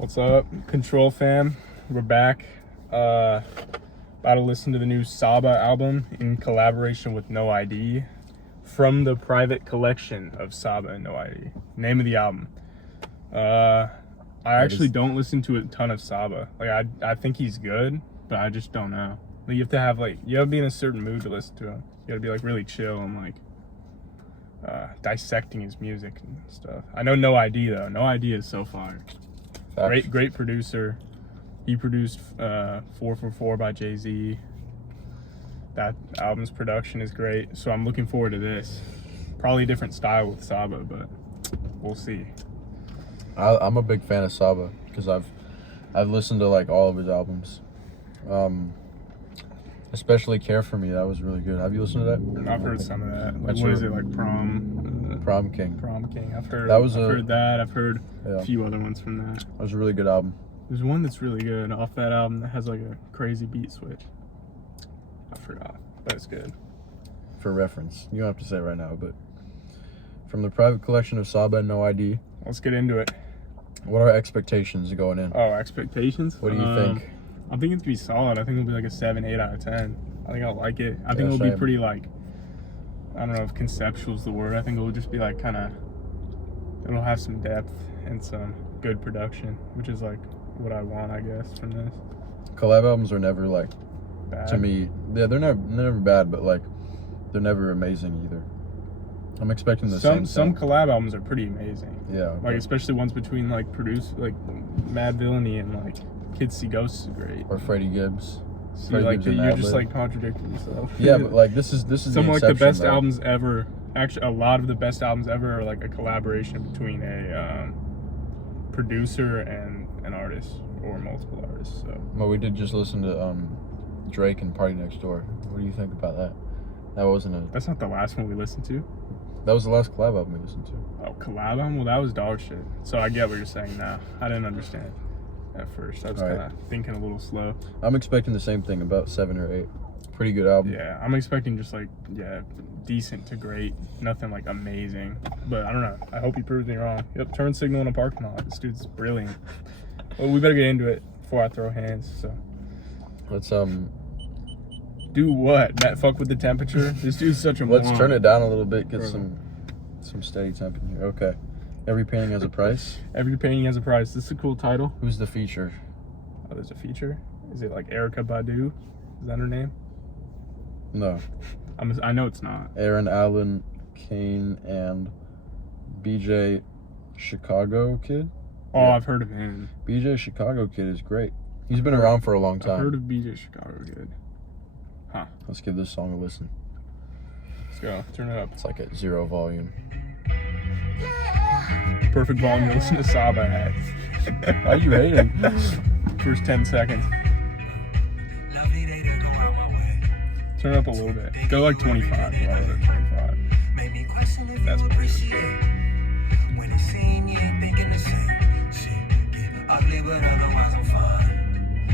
What's up, Control fam? We're back. About to listen to the new Saba album in collaboration with No ID from the private collection of Saba and No ID. Name of the album. I actually don't listen to a ton of Saba. Like I think he's good, but I just don't know. Like you have to be in a certain mood to listen to him. You gotta be like really chill and like dissecting his music and stuff. I know No ID though. No ID is so fire. Great producer. He produced 444 by Jay-Z. That album's production is great, so I'm looking forward to this. Probably a different style with Saba, but we'll see. I'm a big fan of Saba because I've listened to like all of his albums, especially Care For Me. That was really good. Have you listened to that? I've heard some of that. Like, what is it, like Prom King? Prom King. I've heard that. I've heard a few other ones from that. That was a really good album. There's one that's really good off that album that has like a crazy beat switch. I forgot, but it's good. For reference, you don't have to say it right now, but from the private collection of Saba and No ID. Let's get into it. What are expectations going in? Oh, expectations? What do you think? I think it's be solid. I think it'll be like a 7, 8 out of 10. I think I'll like it. I think it'll be pretty like, I don't know if conceptual is the word. I think it'll just be like it'll have some depth and some good production, which is like what I want, I guess, from this. Collab albums are never like, bad. To me, they're never bad, but like they're never amazing either. I'm expecting the same thing. Some collab albums are pretty amazing. Yeah. Like especially ones between like Mad Villainy and like Kids See Ghosts is great. Or Freddie Gibbs. See, like you're just like contradicting yourself. Yeah, but like this is some the like the best though. albums ever. Actually, a lot of the best albums ever are like a collaboration between a producer and an artist or multiple artists. So. Well, we did just listen to Drake and Party Next Door. What do you think about that? That's not the last one we listened to. That was the last collab album we listened to. Oh, collab album? Well, that was dog shit. So I get what you're saying now. I didn't understand at first. I was kind of thinking a little slow. I'm expecting the same thing, about 7 or 8. Pretty good album. Yeah, I'm expecting just like, decent to great. Nothing like amazing. But I don't know. I hope he proves me wrong. Yep, turn signal in a parking lot. This dude's brilliant. Well, we better get into it before I throw hands, so. Let's, do what? Matt, fuck with the temperature? This dude's such a moron. Let's turn it down a little bit, get some steady temp in here. Okay. Every painting has a price? Every painting has a price. This is a cool title. Who's the feature? Oh, there's a feature? Is it like Erykah Badu? Is that her name? No. I know it's not. Aaron Allen Kane and BJ Chicago Kid? Oh, yeah. I've heard of him. BJ Chicago Kid is great. He's been around for a long time. I've heard of BJ Chicago Kid. Huh. Let's give this song a listen. Let's go. Turn it up. It's like at 0 volume. Perfect volume to listen to Saba at. Why are you hating? First 10 seconds. Turn it up a little bit. Go like 25. Well, at 25. That's pretty good.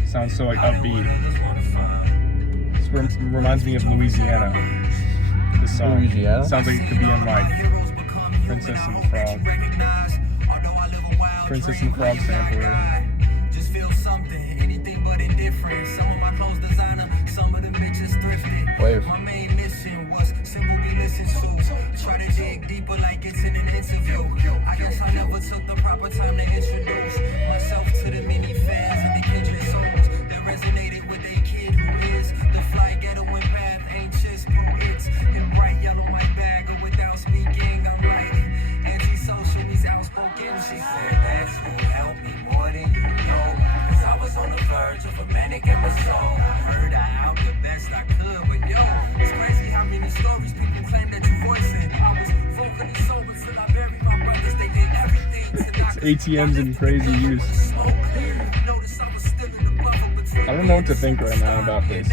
Sounds so like upbeat. This reminds me of Louisiana. This song. Louisiana? Sounds like it could be in like Princess and the Frog. Princess and the Frog sampler. Just feel something, anything but indifferent. Some of my clothes designer, some of the bitches thrifted. My main mission was simple be listened to. Try to dig deeper like it's in an interview. I guess I never took the proper time to introduce myself to the many fans and the kindred souls that resonated with a kid who is the fly ghetto and path, ain't just poets in bright yellow white bag or without speaking. I'm writing anti-social, he's outspoken. She said that's who helped me more than you know. Cause I was on the verge of a manic episode. I heard I out the best I could, but yo, it's crazy how many stories people claim that you voicing. I was vocally sober till I buried my brothers. They did everything to knock ATMs in crazy use. I don't know what to think right now about this.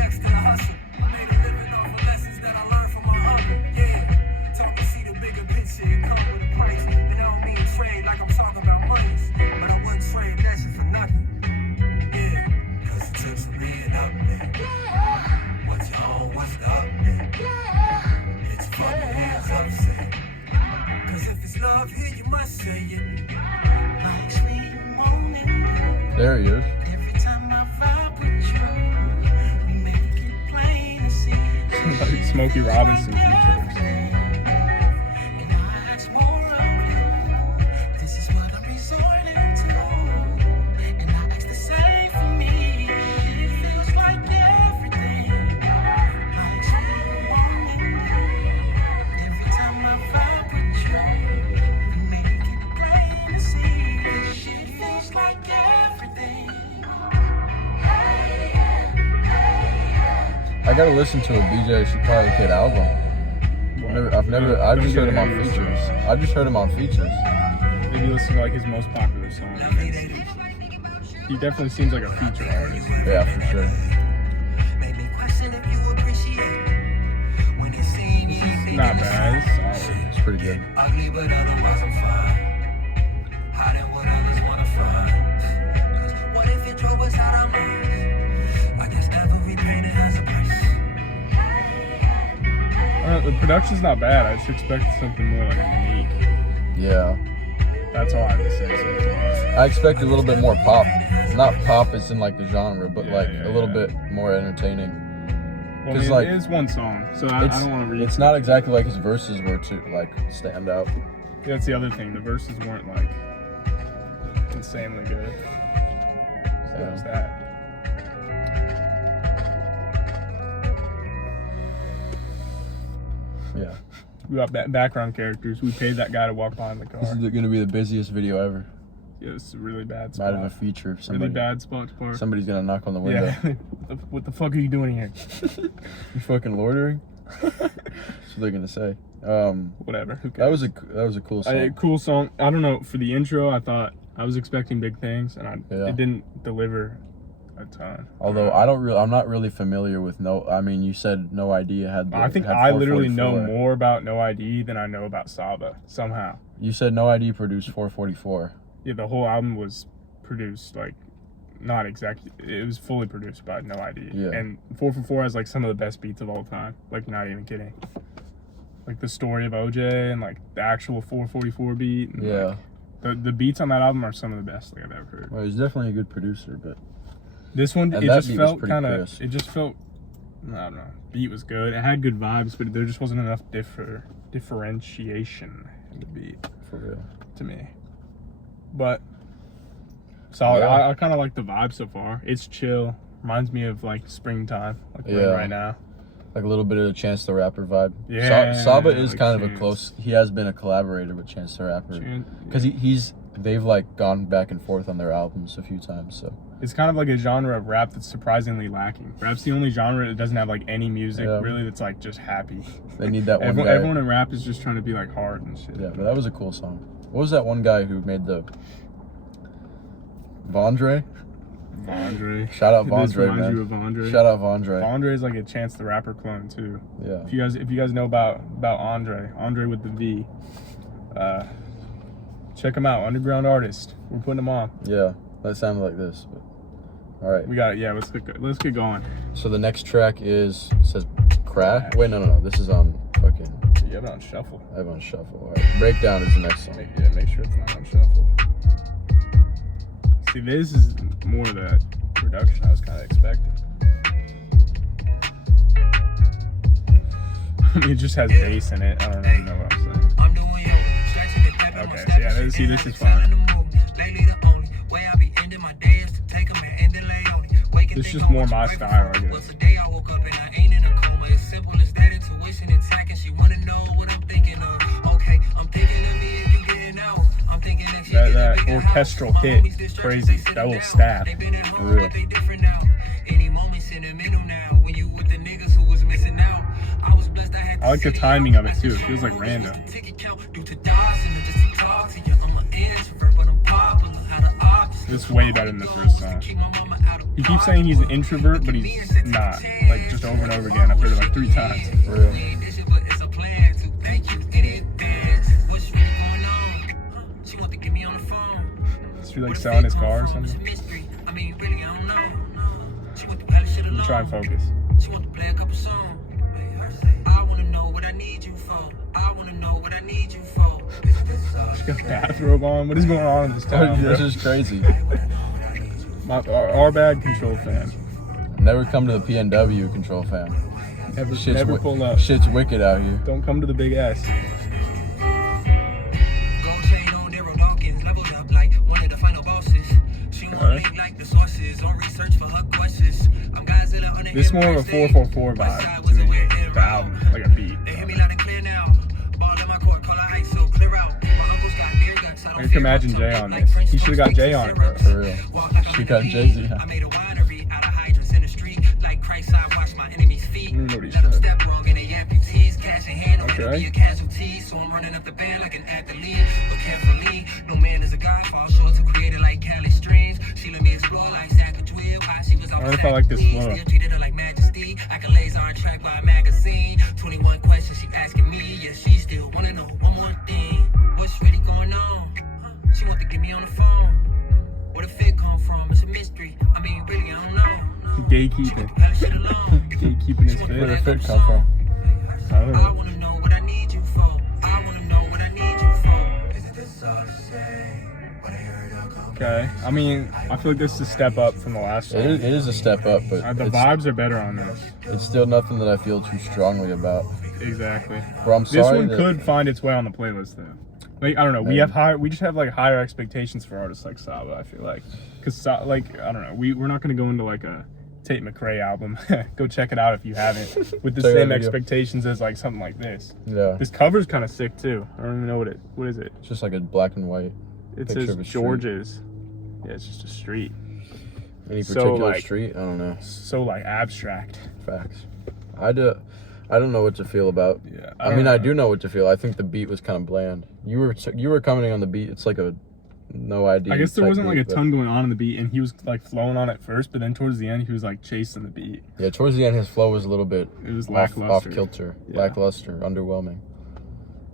Cause if it's love here, you must say it. Like sweet morning. There he is. Every time I vibe with you, we make it plain to see. Like Smokey Robinson features. And I ask more of you. This is what I'm resorting to. And I ask the same for me. It feels like everything. Like sweet morning dew. Every time I vibe with you, we make it plain to see. This shit feels like everything. I gotta listen to a BJ Chicago Kid album. I've just heard him on features. I just heard him on features. Maybe listen to like his most popular song. He definitely seems like a feature artist. Yeah, for sure. Made me question if you appreciate when it seemed easy. Not bad. It's solid. It's pretty good. Ugly, but otherwise I'm fine. Hiding what others wanna find. 'Cause what if it drove us out our minds? I guess every pain it has a price. The production's not bad. I just expected something more like unique. Yeah. That's all I have to say so far. I expect a little bit more pop. Not pop as in like the genre, but Yeah, like yeah, a little yeah. bit more entertaining. Well, I 'Cause, mean, like, it is one song, so I don't want to read. It's not exactly like his verses were to like stand out. That's the other thing. The verses weren't like insanely good. So Yeah. there's that. Yeah. We got background characters. We paid that guy to walk behind the This car. is gonna be the busiest video ever. Yeah, it's a really bad Might have a spot. feature. Really Somebody, bad spot to park. somebody's gonna knock on the window. Yeah. What the fuck are you doing here? You fucking loitering? That's what they're gonna say. Whatever. Who That cares? was a cool song. Cool song. I don't know. For the intro, I was expecting big things, and Yeah. it didn't deliver a ton. Although I'm not really familiar with I mean, you said No Idea had. I think had I literally know 444. more about No ID than I know about Saba somehow. You said No ID produced 444. Yeah, the whole album was produced like not exactly. It was fully produced by No ID. Yeah. And 444 has like some of the best beats of all time. Like not even kidding. Like the story of OJ and like the actual 444 beat. And, Yeah. like, the beats on that album are some of the best like I've ever heard. Well, he's definitely a good producer, but This one, And it that just beat was felt pretty kind of. crisp. It just felt. I don't know. Beat was good. It had good vibes, but there just wasn't enough differentiation in the beat for real. to me. But solid. Yeah. I kind of like the vibe so far. It's chill. Reminds me of like springtime, like we're in Yeah. right now. Like a little bit of a Chance the Rapper vibe. Yeah, Saba is like kind of a Chance. close. He has been a collaborator with Chance the Rapper Chan- because they've like gone back and forth on their albums a few times. So It's kind of like a genre of rap that's surprisingly lacking. Rap's the only genre that doesn't have like any music Yeah. really that's like just happy. they need that one Everyone, guy. everyone in rap is just trying to be like hard and shit. Yeah, but that was a cool song. What was that one guy who made the Vondre? Vondre. Shout out This Vondre, reminds man. you of Vondre. Shout out Vondre. Vondre is like a Chance the Rapper clone too. Yeah. If you guys know about Andre with the V, check him out. Underground artist. We're putting him on. Yeah. That sounded like this. But, all right. We got it. Yeah, let's get going. So the next track says Crash. Wait, no. This is on fucking. You have it on shuffle. I have it on shuffle. All right. Breakdown is the next song. Make sure it's not on shuffle. See, this is more of the production I was kind of expecting. I mean, it just has bass in it. I don't even know what I'm saying. I'm doing you, stretching it back. Okay, yeah, see, this is fine. Lately, the only way I be ending my day is to take 'em and end it lay on it. Waking This is think just I'm more what you my grateful style, for. I guess. Well, today I woke up and I ain't in a coma. It's simple as that, intuition intact, and she wanna know what I'm thinking of. Okay, I'm thinking of me and you getting out. I'm thinking that she That get a bigger orchestral house. My hit, homies distracted, crazy. they sit That little down. stab. They been at For home, real. but they different now. Any moment sentimental now. When you with the niggas who was missing out. I was blessed I had I like the timing of it too. It feels like random. It's way better than the first song. He keeps saying he's an introvert, but he's not. Like just over and over again. I've heard it like 3 times. For real. Is he like selling his car or something? Try and focus. She want to play a couple songs. I wanna know what I need you for. I wanna know what I need you for. She's got a bathrobe on. What is going on in this town? This Bro? is crazy. Our bad, control fam. Never come to the PNW, control fam. Never pull up. Shit's wicked out here. Don't come to the big S. Gold chain on there, Walkins, leveled up like one of the final bosses. She won't link like the sources, don't research for her questions. I'm Godzilla on the This is more of a 444 vibe to me. The album, like a beat. They hear me loud and clear now. Ball in my court, call her ice, so clear out. My uncle's got beer guts. I can imagine Jay on this. He should have got Jay on it, bro. For real. She got Jay-Z. I made a winery out of hydrants in the street. Like Christ, I wash my enemies' feet. I don't know what he Let them said. step wrong and they amputees. Cash in hand, I'm gonna Okay. be a casualty. So I'm running up the band like an athlete. But carefully, no man is a god. Fall short to create it like Cali streams. She let me explore like Sacagawea. She was I don't know if I like this flow. Still treated her like majesty. Accolades aren't tracked by a magazine. 21 questions she asking me. Yeah, she still wanna know one more thing. What's really going on? She want to get me on the phone. Where the fit come from? It's a mystery. I mean, really, I don't know. Gatekeeping. Gatekeeping his Where the fit. fit come from? I don't I know. wanna know what I need you for. I wanna know what I need you for. Is it this all to say? What I heard of Okay. I mean, I feel like this is a step up from the last song. It is a step up, but The vibes are better on this. it's still nothing that I feel too strongly about. Exactly. Bro, I'm This sorry one that- could find its way on the playlist though. Like I don't know, we just have like higher expectations for artists like Saba. I feel like, cause like I don't know, we're not gonna go into like a Tate McRae album. Go check it out if you haven't. With the Check out same the video. expectations as like something like this. Yeah. This cover's kind of sick too. I don't even know what is it? It's just like a black and white. It Picture says of a street. George's. Yeah, it's just a street. Any So, particular like- street? I don't know. So like abstract. Facts. I don't know what to feel about. Yeah. I mean, I do know what to feel. I think the beat was kind of bland. You were commenting on the beat. It's like a no idea. I guess there type wasn't like a beat, but- ton going on in the beat, and he was like flowing on it first, but then towards the end he was like chasing the beat. Yeah, towards the end his flow was a little bit It was off lackluster. kilter, Yeah. lackluster, underwhelming.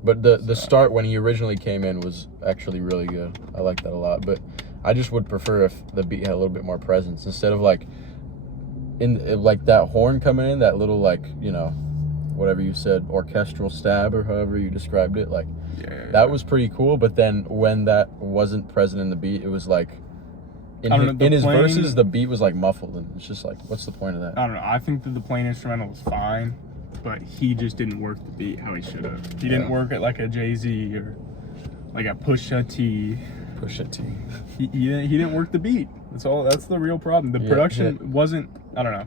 But the start when he originally came in was actually really good. I like that a lot. But I just would prefer if the beat had a little bit more presence instead of like like that horn coming in, that little like, you know, whatever you said, orchestral stab or however you described it, like that was pretty cool. But then when that wasn't present in the beat, it was like in his verses the beat was like muffled, and it's just like, what's the point of that? I don't know. I think that the plain instrumental was fine, but he just didn't work the beat how he should have. He didn't work it like a Jay-Z or like a Pusha T. Push T. He didn't work the beat. That's all. That's the real problem. The production wasn't. I don't know.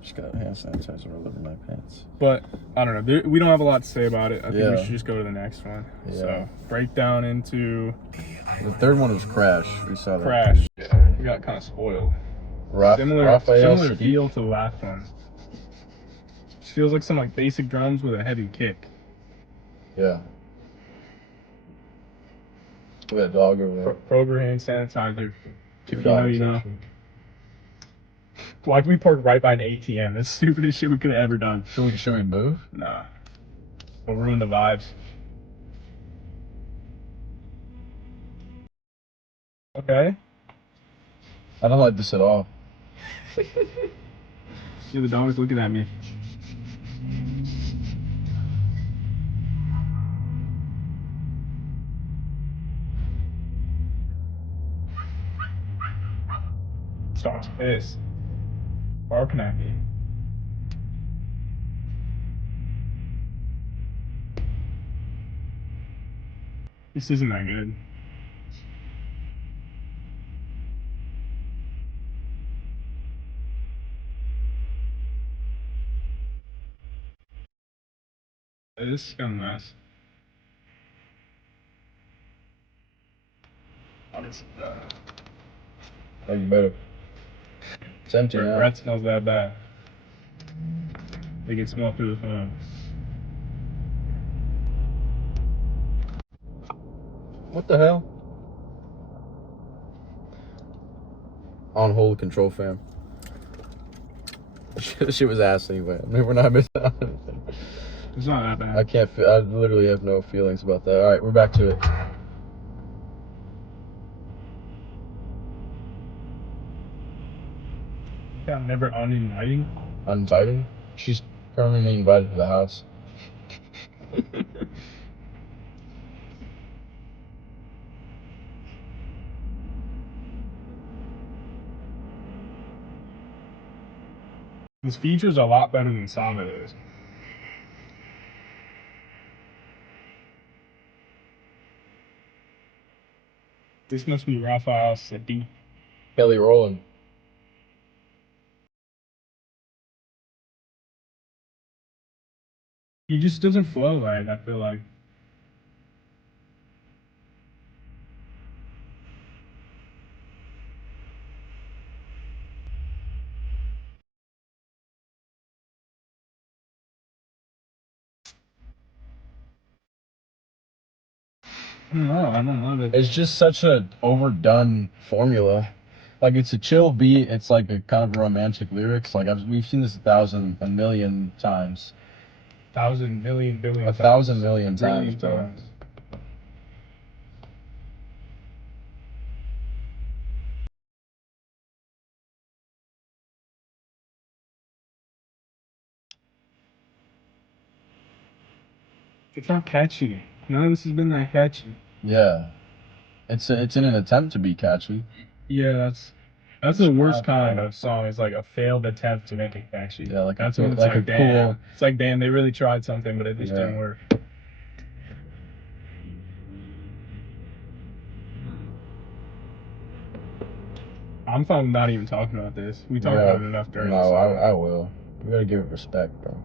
Just got hand sanitizer all over my pants. But I don't know. We don't have a lot to say about it. I think we Yeah. should just go to the next one. Yeah. So break down into The third one was Crash. We saw that. Crash. Yeah, we got kind of spoiled. Similar Raphael feel to the last one. Just feels like some like basic drums with a heavy kick. Yeah. Look at that dog over there. Kroger hand sanitizer. If you know, dogs, you know. actually. Why did we park right by an ATM? That's the stupidest shit we could have ever done. Should we move? Nah. We'll ruin the vibes. Okay. I don't like this at all. Yeah, the dog's looking at me. Dog's pissed. Barking at me. This isn't that good. This is kind of nice. Oh, you better. It's empty now. Rat smells that bad. They can smell through the phone. What the hell? On hold, control fam. Shit was ass anyway. I mean, we're not missing out on anything. It's not that bad. I can't feel. I literally have no feelings about that. All right, we're back to it. I'm never uninviting. Uninvited? She's currently being invited to the house. His features are a lot better than Saba is. This must be Raphael Sadiq. Kelly Rowland. He just doesn't flow right, I feel like. I don't love it. It's just such a overdone formula. Like, it's a chill beat. It's like a kind of romantic lyrics. Like, we've seen this a million times. Thousand million billion. 1,000 million times, bro. It's not catchy. None of this has been that catchy. Yeah. It's in an attempt to be catchy. Yeah, that's the worst kind of song. It's like a failed attempt to make it catchy. Yeah, like that's when when it's like like, a damn. cool. It's like, damn, they really tried something, but it just didn't work. I'm fine with not even talking about this. We talked about it enough during No, the song. I will. We gotta give it respect, bro.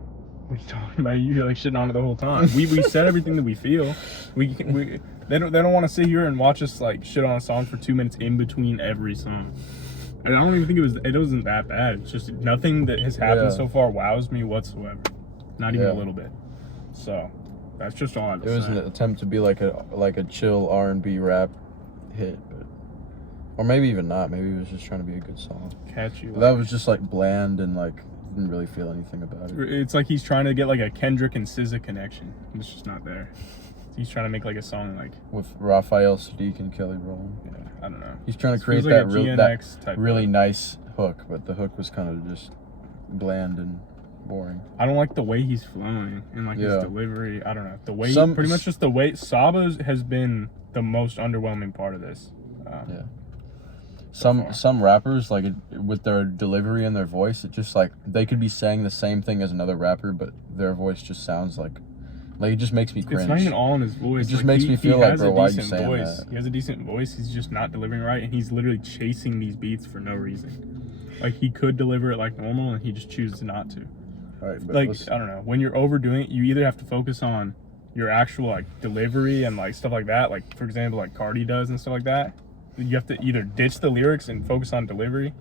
We're talking about you like shitting on it the whole time. We said everything that we feel. They don't want to sit here and watch us like shit on a song for 2 minutes in between every song. And I don't even think it wasn't that bad. It's just nothing that has happened so far wows me whatsoever. Not even a little bit. So that's just all I have to say. It was an attempt to be like a chill R&B rap hit, but or maybe even not. Maybe it was just trying to be a good song. Catchy. That was just like bland and like didn't really feel anything about it. It's like he's trying to get like a Kendrick and SZA connection. It's just not there. He's trying to make like a song like with Raphael Sadiq and Kelly Rowland. Yeah, I don't know. He's trying to create like that really nice hook, but the hook was kind of just bland and boring. I don't like the way he's flowing and like his delivery. I don't know. The way pretty much just the way Saba has been the most underwhelming part of this. Some rappers like with their delivery and their voice, it just like they could be saying the same thing as another rapper, but their voice just sounds like it just makes me cringe. It's not even all in his voice. It just makes me feel like, bro, why are you saying voice. that? He has a decent voice. He's just not delivering right, and he's literally chasing these beats for no reason. Like he could deliver it like normal, and he just chooses not to. All right, but like I don't know. When you're overdoing it, you either have to focus on your actual like delivery and like stuff like that. Like for example, like Cardi does and stuff like that. You have to either ditch the lyrics and focus on delivery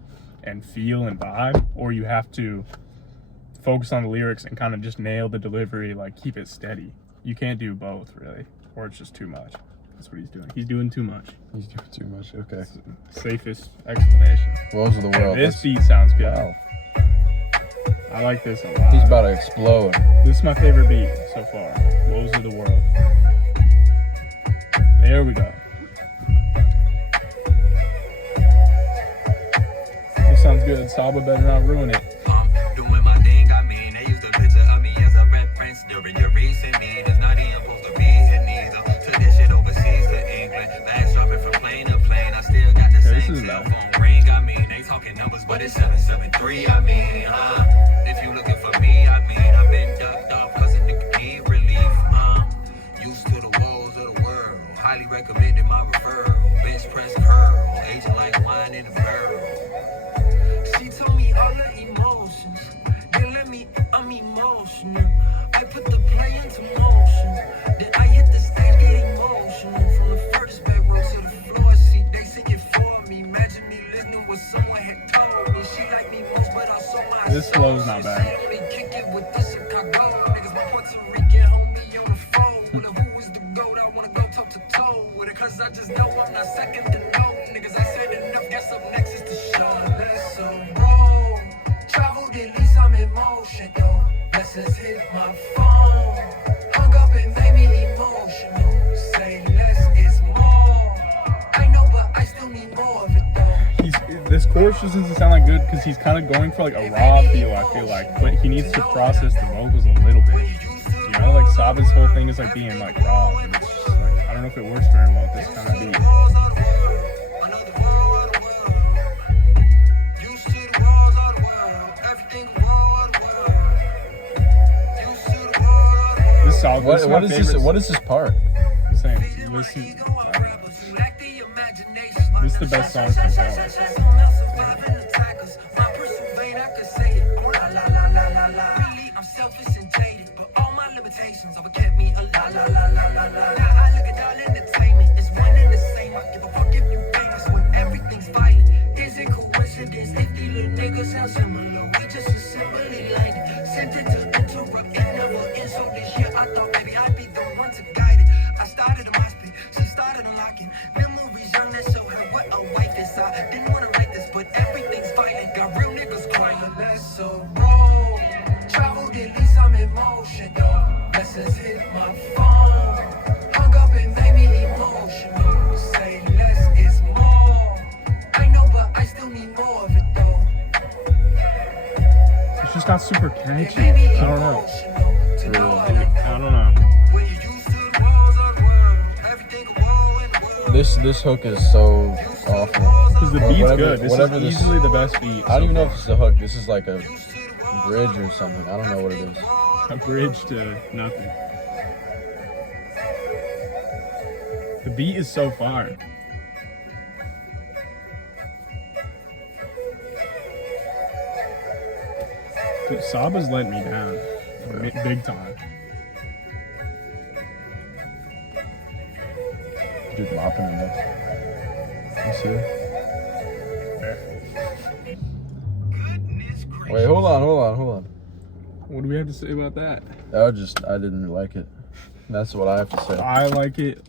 and feel and vibe, or you have to focus on the lyrics and kind of just nail the delivery, like keep it steady. You can't do both, really, or it's just too much. That's what he's doing. He's doing too much. He's doing too much. Okay. Safest explanation. Woes of the world. This beat sounds good. Wow. I like this a lot. He's about to explode. This is my favorite beat so far. Woes of the world. There we go. Sounds good. Saba better not ruin it. I'm doing my thing, I mean, they used a picture of me as a reference during your recent meetings. Not even supposed to be here neither. Took that shit overseas to England. Bags dropping from plane to plane. I still got the same cell phone ring. I mean, they talking numbers, but it's 773. I mean, if you looking for me, I mean, I've been ducked off cause a nigga need relief. Used to the woes of the world. Highly recommended my referral. Bench press curl. Aging like wine in a barrel. She told me all the emotions. Then let me, I'm emotional. I put the play into motion. Then I hit the stage, get emotional. From the first back row to the floor seat, they sing it for me. Imagine me listening what someone had told me. She liked me most, but also my This flow's not bad. She only kick it with the Chicago niggas. My Puerto Rican homie on the phone. With who is the GOAT? I wanna go toe to toe with it. Cause I just know I'm not second to no niggas. I said enough, guess up next is the show. Let's roll. Traveled at least I'm in motion though. Blessings hit my phone. Hung up and made me emotional. Say less is more. I know, but I still need more of it though. This chorus just doesn't sound like good because he's kind of going for like a raw feel, I feel like, but he needs to process the vocals a little bit. You know, like Saba's whole thing is like being like raw, and it's just like I don't know if it works very well with this kind of beat. Used to the walls of the world, everything was This is my what is this? favorite. What is this part? I'm saying, listen. This is the best song so far. I'm selfish and jaded, but all my limitations over kept me alive. Now I look at all entertainment, it's one and the same. I give a fuck if you famous when everything's violent. Isn't coincidence if these little niggas sound similar. We just assembly like it. Sent it to interrupt, it never ends. So this year I thought maybe I'd be the one to guide it. I started a MySpace, she started unlocking memories young that show her what a wife is. I didn't want to write this, but everything's violent. Got real niggas crying. Let's so roll. Traveled at least I'm in motion, though. Messages hit my phone. Hung up and made me emotional. Say less is more. I know, but I still need more of it, though. It's just not super catchy. It made me I don't know. emotional to know I like I don't know. when you used to the walls of the world. Everything a wall in the world. This hook is so awful. Because the Or beat's whatever- good. This whatever is this- easily the best beat. I don't even know so if this is a hook. This is like a bridge or something. I don't know what it is. far. A bridge to nothing. The beat is so fire. Dude, Saba's letting me down. Big time. Dude mopping in there. You see it? Wait, hold on. What do we have to say about that? I didn't like it. That's what I have to say. I like it,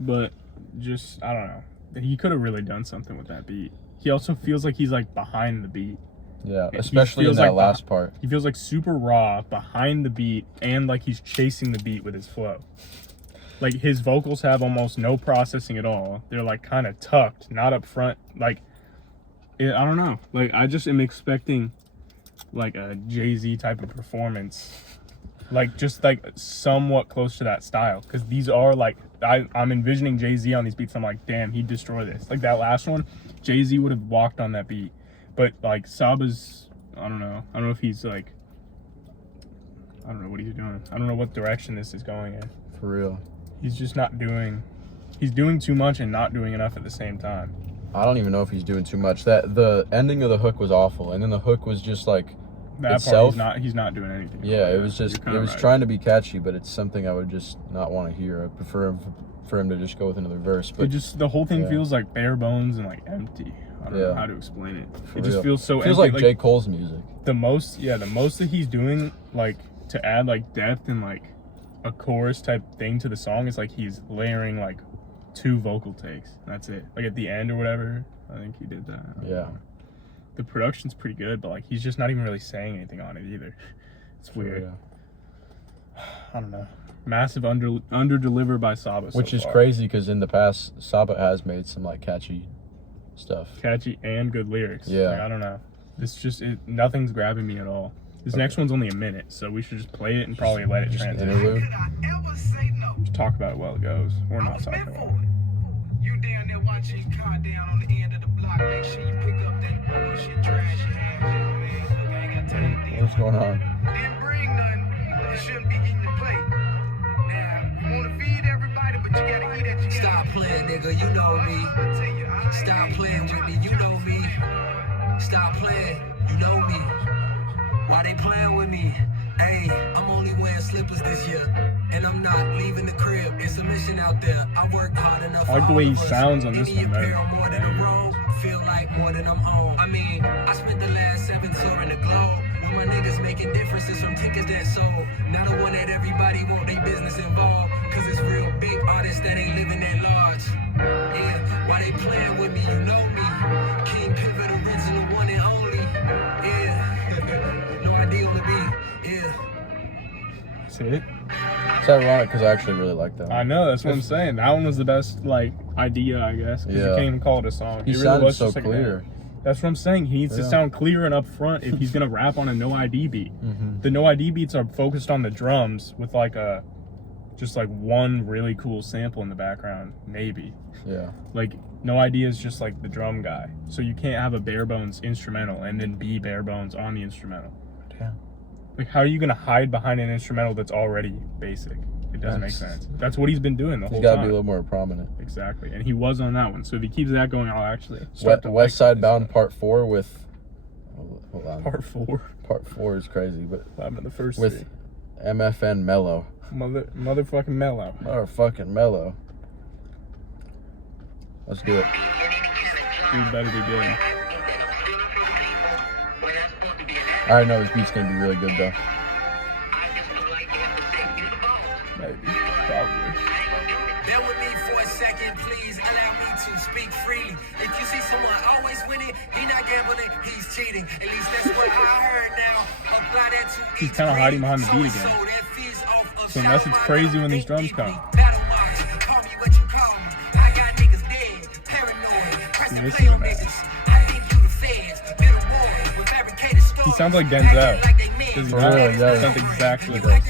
but just, I don't know. He could have really done something with that beat. He also feels like he's like behind the beat. Yeah, He especially in feels that like last part. He feels like super raw behind the beat and like he's chasing the beat with his flow. Like his vocals have almost no processing at all. They're like kind of tucked, not up front. Like, I don't know. Like I just am expecting like a Jay-Z type of performance. Like just like somewhat close to that style. Because these are like, I'm envisioning Jay-Z on these beats. I'm like, damn, he'd destroy this. Like that last one, Jay-Z would have walked on that beat. But like Saba's, I don't know if he's like, I don't know what he's doing. I don't know what direction this is going in. For real. He's just not doing, he's doing too much and not doing enough at the same time. I don't even know if he's doing too much. That the ending of the hook was awful, and then the hook was just like That itself. part, he's not doing anything. Yeah, it was just You're kinda right. trying to be catchy, but it's something I would just not want to hear. I prefer for him to just go with another verse. But It just, the whole thing yeah. feels like bare bones and like empty. I don't know Yeah. how to explain it. For It just real. feels so feels empty. like J. Cole's music. The most that he's doing, like to add like depth and like a chorus type thing to the song is like he's layering like 2 vocal takes. That's it. Like at the end or whatever, I think he did that. I don't Yeah. know. The production's pretty good, but like he's just not even really saying anything on it either. It's weird. Yeah. I don't know. Massive under deliver by Saba. so Which is far. crazy because in the past, Saba has made some like catchy stuff. Catchy and good lyrics. Yeah. Like, I don't know. It's just nothing's grabbing me at all. This next one's only a minute, so we should just play it and probably let it Just an transition. interlude. Could I ever say no? Just talk about it while it goes. We're not talking about it. You down there watching your car down on the end of the block. Make sure you pick up that bullshit trash you have, man. Look, I ain't got time to deal. What's going on? Didn't bring nothing. You shouldn't be eating the plate. Now, you wanna feed everybody, but you gotta eat at your Stop playing, nigga. You know me. Stop playing with me. You know me. Stop playing. You know me. Why they playing with me? Hey, I'm only wearing slippers this year, and I'm not leaving the crib. It's a mission out there. I work hard enough. I like the way he sounds on this Any one better. apparel more than a robe. Feel like more than I'm on. I mean, I spent the last 7 touring the globe. With my niggas making differences from tickets that sold. Not the one that everybody want their business involved. Cause it's real big artists that ain't living that large. Yeah, why they playing with me? You know me. King Pivot, original one and only. Yeah, no idea on the beat. Yeah. That's it. It's ironic because I actually really like that one. I know, that's what I'm saying. That one was the best like idea, I guess. Because you Yeah. can't even call it a song. He It really sounded was so just like a clear. band. That's what I'm saying. He needs to Yeah. sound clear and up front if he's gonna rap on a no ID beat. Mhm. The no ID beats are focused on the drums with like a just like one really cool sample in the background, maybe. Yeah. Like no ID is just like the drum guy. So you can't have a bare bones instrumental and then be bare bones on the instrumental. Damn. Like how are you gonna hide behind an instrumental that's already basic? It doesn't make sense. That's what he's been doing the whole He's got to time. be a little more prominent. Exactly, and he was on that one. So if he keeps that going, I'll actually West Side Bound Part 4 with. Hold on. Part 4. Part 4 is crazy, but I'm in the first with three. MFN Mellow. Motherfucking mellow. Motherfucking Mellow. Let's do it. Dude better be good. I already know this beat's gonna be really good though. Maybe. Probably. Bear with me for a second, please. Allow me to speak freely. If you see someone always winning, he not gambling, he's cheating. At least that's what I heard now. Apply that to He's kind of hiding behind the beat again. So unless it's crazy when these drums come. This is he sounds like Denzel. Does he not? Really, yeah. Sounds exactly like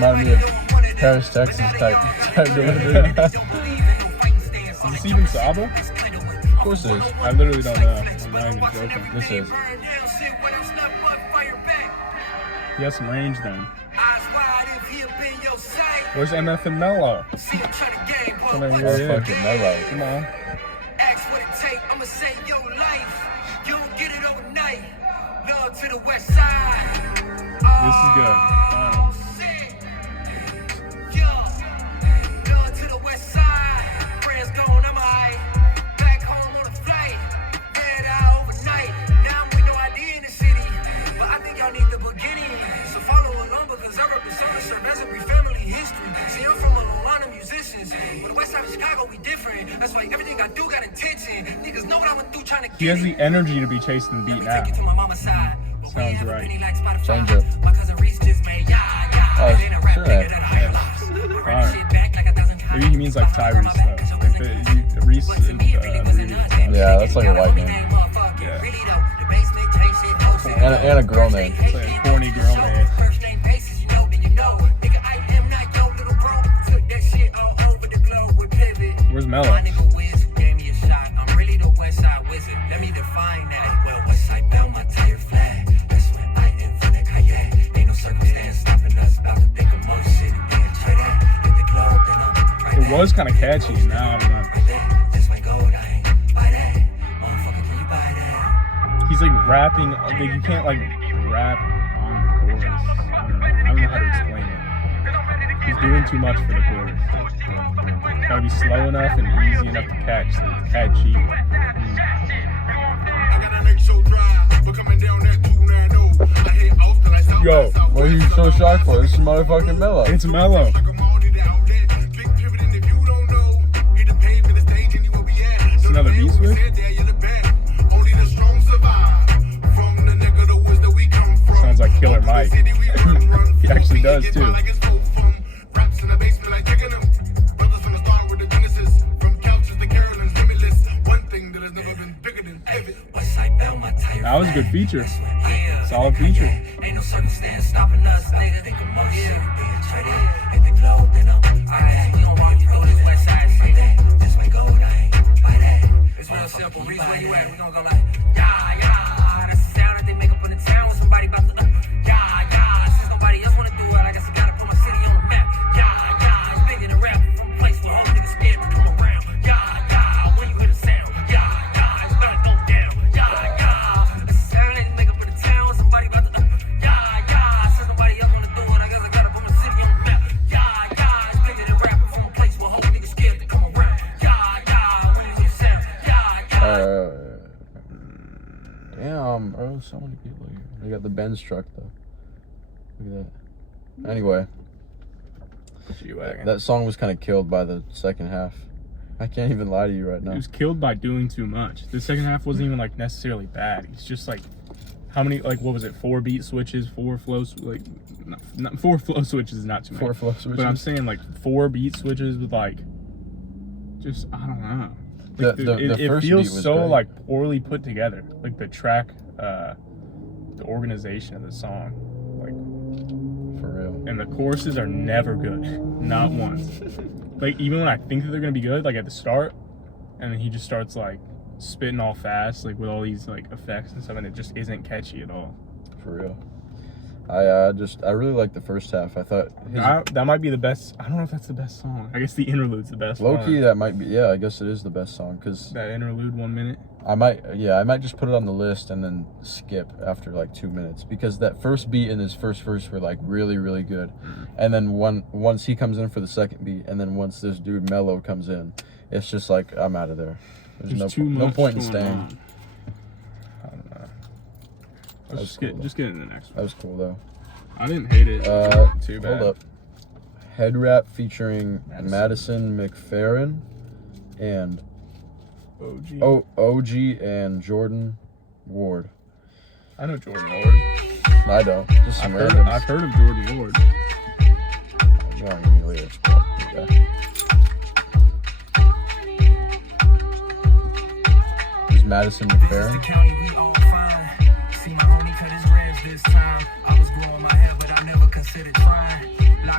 Remind me of Paris, Texas type delivery. Is this even Saba? Of course it is. I literally don't know. I'm not even joking. This is. He has some range then. Where's MF and Mello? Come on, Fucking Mellow. Come on. Ask what it take, I'ma say your life. You don't get it overnight. Love to the west side. This is good. Finally. Love to the west side. Friends gone, I'm high. Back home on a flight. Red eye overnight. Now I'm with no ID in the city. But I think y'all need the beginning. So follow along because I represent a serve as a brief family history. See, I'm from a line of musicians. But the west side of Chicago, we different. That's why everything I do got intention. Niggas know what I went through trying to get. He has the energy to be chasing the beat now. Sounds right. Change it. Oh, sure. Maybe he means like Tyrese though. Like the Reese and Reed. Yeah, that's like a white name. Yeah. And a girl name. It's like a corny girl name. Where's Mello? Let me define that. Well, west side bound my tire flat. That's when I am from the kayak. Ain't no circumstance stopping us. About to think of more shit and then try that. Hit the globe, then I'm right. It was kind of catchy, and now I don't know. This way gold, I ain't buy that. Motherfucker, can you buy that? He's like rapping. Like you can't like rap on the chorus. I don't know how to explain it. He's doing too much for the chorus. It's gotta be slow enough and easy enough to catch. So it's catchy. Yo, What are you so shocked for? This is motherfucking Mellow. it's Mello. It's another beat switch. Sounds like Killer Mike. He actually does too. That was a good feature. Solid feature. Ain't no circumstance stopping us, nigga. Think of more shit, then try that. Hit the globe, then I'm alright. We gon' walk through this west side, say that. This way gold, I ain't buy that. It's real simple. Reach where you at. We gon' go like, yeah, yeah. That's the sound that they make up in the town when somebody about to, yeah, yeah. Since nobody else wanna do it, I guess I gotta put my city on the map. Yeah, yeah. It's bigger than rap from a place where whole niggas scared to come around. Yeah, yeah. When you hear the sound, yeah, yeah. It's about to go down. Yeah, yeah. That's the sound that they make up in the town when somebody about to, yeah, yeah. Since nobody else wanna do it, I guess I gotta put my city on the map. Yeah, yeah. It's bigger than rap from a place where whole niggas scared to come around. Yeah, yeah. When you hear the sound, yeah, yeah. Damn, bro, so many people here. They got the Benz truck though. Look at that. Anyway, that song was kind of killed by the second half. I can't even lie to you right now. He was killed by doing too much. The second half wasn't even like necessarily bad. He's just like, how many, like, what was it? 4 beat switches, 4 flow, like, not 4 flow switches is not too many. 4 flow switches. But I'm saying like 4 beat switches with like, just, I don't know. Like, The it first feels beat was so great. like poorly put together. Like the track, the organization of the song. Like, For real. And the choruses are never good. Not once. Like, even when I think that they're going to be good, like at the start, and then he just starts, like, spitting all fast, like, with all these, like, effects and stuff, and it just isn't catchy at all. For real. I really like the first half. I thought that might be the best. I don't know if that's the best song. I guess the interlude's the best. Low key, that might be. Yeah, I guess it is the best song because that interlude 1 minute. I might just put it on the list and then skip after like 2 minutes because that first beat and his first verse were like really really good, and then once he comes in for the second beat, and then once this dude Mello comes in, it's just like I'm out of there. There's no point in staying. Just get in the next one. That was cool though. I didn't hate it. Too bad. Hold up. Head Rap featuring Madison McFerrin and OG and Jordan Ward. I know Jordan Ward. I don't. Just some randoms. I've heard of Jordan Ward. You don't even lyrics, bro. Okay. Is Madison McFerrin? See my homie cut his grams this time. I was growing my hair, but I never considered trying.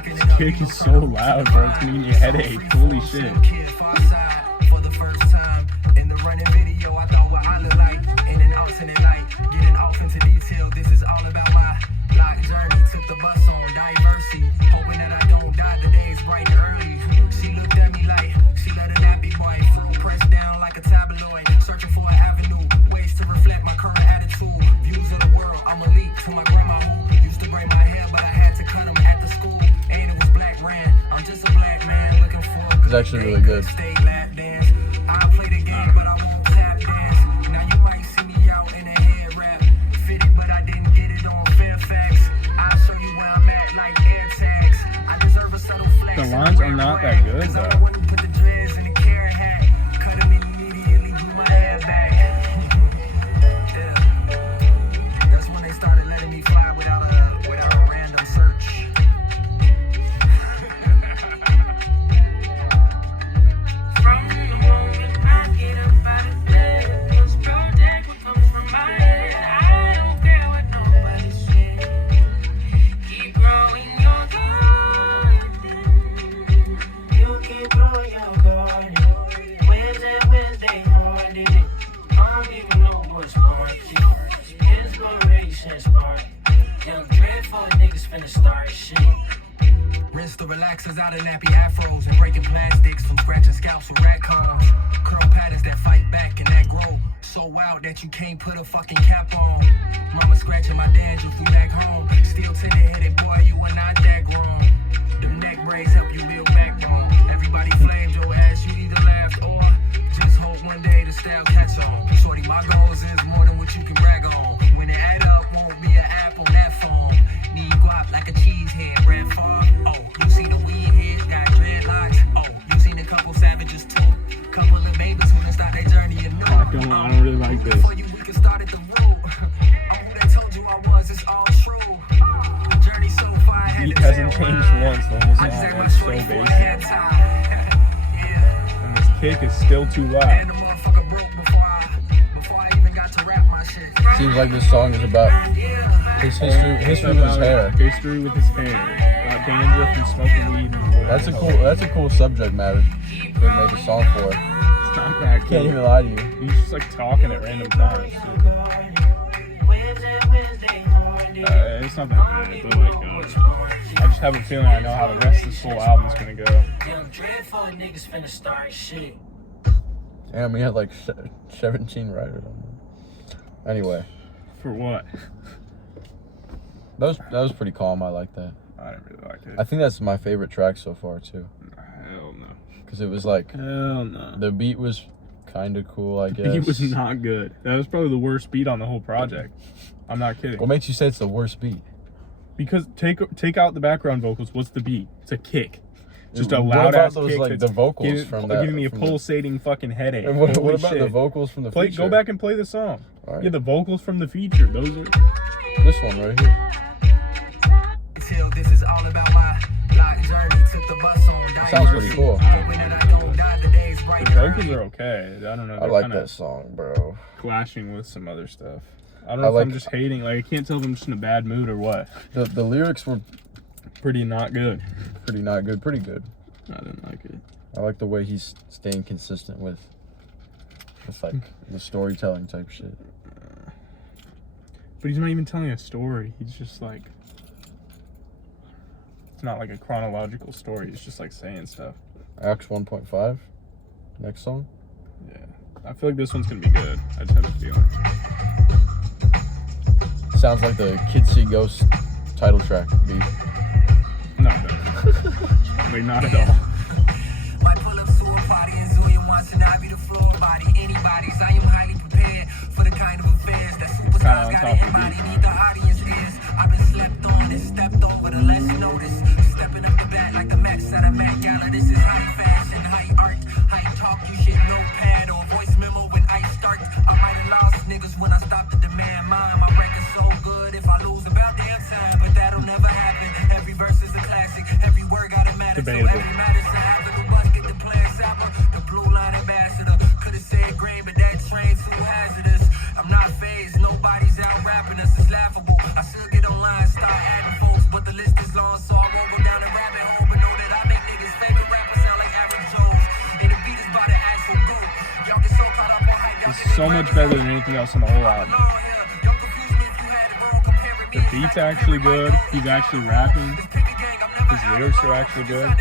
This kick is so loud, bro. It's giving you a headache. Holy shit. For the first time in the running video, I thought what I look like in an alternate light. Getting off into detail, this is all about my life journey. Took the bus on diversity, hoping that I don't die. The day's bright and early. She looked at me like she let a nappy boy fruit pressed down like a tabloid, searching for an avenue, ways to reflect my current attitude. Views of the world, I'm a leak to my grandma who used to braid my hair, but I had to cut them at the school. And it was black ran. I'm just a black man looking for a good It's actually really good. Stay lap dance. I play the game, but I won't tap dance. Now you might see me out in a head wrap. Fitted, but I didn't get it on Fairfax. I'll show you where I'm at like air tags. I deserve a subtle flex. The lines are not that good though. I wouldn't put the dreads in a carrot hat. Cut them immediately, grew my hair back. Yeah. That's when they started letting me fly without a random search. From the moment I get up out of bed, this project what comes from my head. I don't care what nobody says. Keep growing your garden. You keep growing your garden. Wednesday hard in it. I don't even know what's sparking. Inspiration spark. Young dreadful niggas finna start shit. Rinse the relaxers out of nappy afros and breaking plastics from scratching scalps with rat combs. Curl patterns that fight back and that grow so wild that you can't put a fucking cap on. Mama scratching my dandruff from back home. Still tender-headed, boy, you are not that grown. Them neck braids help you build backbone. Everybody flamed your ass, you either laughed or just hope one day the style catch on. Shorty, my goals is more than what you can brag on. When it add up, won't be an app on that phone. Need guap like a cheesehead, Brad Favre. Oh, you seen the weed heads, got dreadlocks. Oh, you seen a couple savages too. Couple of babies who done start their journey anew. I don't really like this. Before you we can start at the root. Oh, they told you I was, it's all true. The journey so far, I had Beat to hasn't say changed word. once the whole song. I just It's so basic. basic. And this kick is still too loud. And the motherfucker broke before I even got to rap my shit. Seems like this song is about his history with his hair. History with his hair. About dandruff and smoking weed. And That's a cool subject matter to make a song for. It's not that Can't cool. even lie to you. He's just like talking at random times. It's not that good, but like, I just have a feeling I know how the rest of this whole album's gonna go. Young dreadful niggas finna start shit. Damn, we had like 17 writers on there. Anyway, For what? that was pretty calm. I like that. I didn't really like it. I think that's my favorite track so far too, Hell no. because it was like Hell no. the beat was kind of cool. I guess He was not good. That was probably the worst beat on the whole project. I'm not kidding. What makes you say it's the worst beat? Because take out the background vocals. What's the beat? It's a kick. Just a What loud about ass those, kick. like, that's the vocals from that- giving me a from the- pulsating fucking headache. And what Holy about shit. the vocals from the feature? Go back and play the song. All right. Yeah, the vocals from the feature. Those are. This one right here. Till this is all about my life journey. Took the bus on. That sounds pretty cool. Hoping that I don't die, the day's bright The and vocals early. are okay. I don't know. I They're like kinda that song, bro. clashing with some other stuff. I don't know if like- I'm just hating. Like, I can't tell if I'm just in a bad mood or what. The lyrics were Pretty not good. Pretty not good. Pretty good. I didn't like it. I like the way he's staying consistent with like the storytelling type shit. But he's not even telling a story. He's just like, it's not like a chronological story. He's just like saying stuff. Acts 1.5. Next song. Yeah. I feel like this one's gonna be good. I just have a feeling. Sounds like the Kids See Ghosts title track beat. Not bad. Wait, not at all. Might pull up to a party and Zoom once and I be the floor body. Anybody's, I am highly prepared for the kind of affairs that superstars on got top of the everybody beat. need the audience ears. I've been slept on and stepped over the less notice. Stepping up the bat like the Mets at a Met Gala. This is high fashion, high art, high talk. You shit notepad or voice memo when I start. I might have lost niggas when I stopped to demand mine. My record's so good if I lose about damn time, but that'll never happen. Every verse is a classic. Every word gotta matter. Debatable. So every matter to have a new bus get the plan Saba, the blue line ambassador. Could've said green, but that train too hazardous. I'm not phased. Nobody's out rapping us. It's laughable. I still get online, start adding folks, but the list is long, so I won't go down the rabbit hole. But know that I make niggas' favorite rappers sound like average Joes. And the beat is by the actual goat. Y'all get so caught up on hype. This is so much better than anything else on the whole album. The beat's actually good. He's actually rapping. His lyrics are actually good.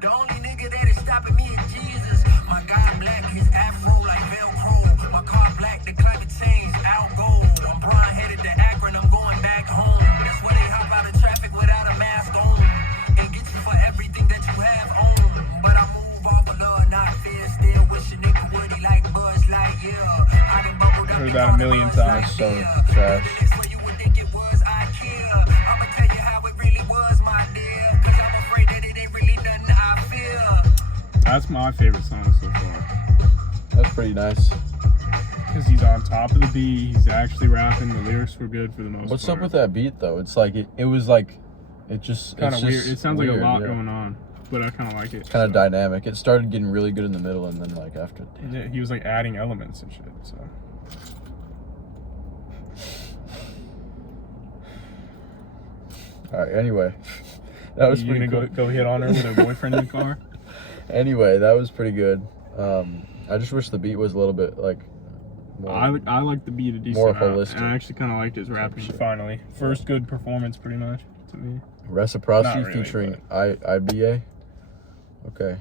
The only nigga that is stopping me is Jesus. My God black, his afro like Velcro. My car black, the climate change, out gold. I'm Brian headed to Akron, I'm going back home. That's where they hop out of traffic without a mask on. And get you for everything that you have on. But I move off of love, not fear. Still wish a nigga would he like Buzz Lightyear. I done bubbled up. Heard that a million times. So trash. That's my favorite song so far. That's pretty nice. Because he's on top of the beat, he's actually rapping, the lyrics were good for the most What's part. up with that beat though? It's like it was like it just Kind of weird. It sounds like a lot yeah. going on, but I kind of like it. It's kind of dynamic. It started getting really good in the middle, and then like after. Yeah, he was like adding elements and shit, so. All right. Anyway, that was You pretty gonna cool. go hit on her with her boyfriend in the car? Anyway, that was pretty good. I just wish the beat was a little bit like more, I like the beat a decent more amount, holistic. and I actually kind of liked his rapping shit. finally. First good performance, pretty much, to me. Reciprocity Not really, featuring IBA. Okay.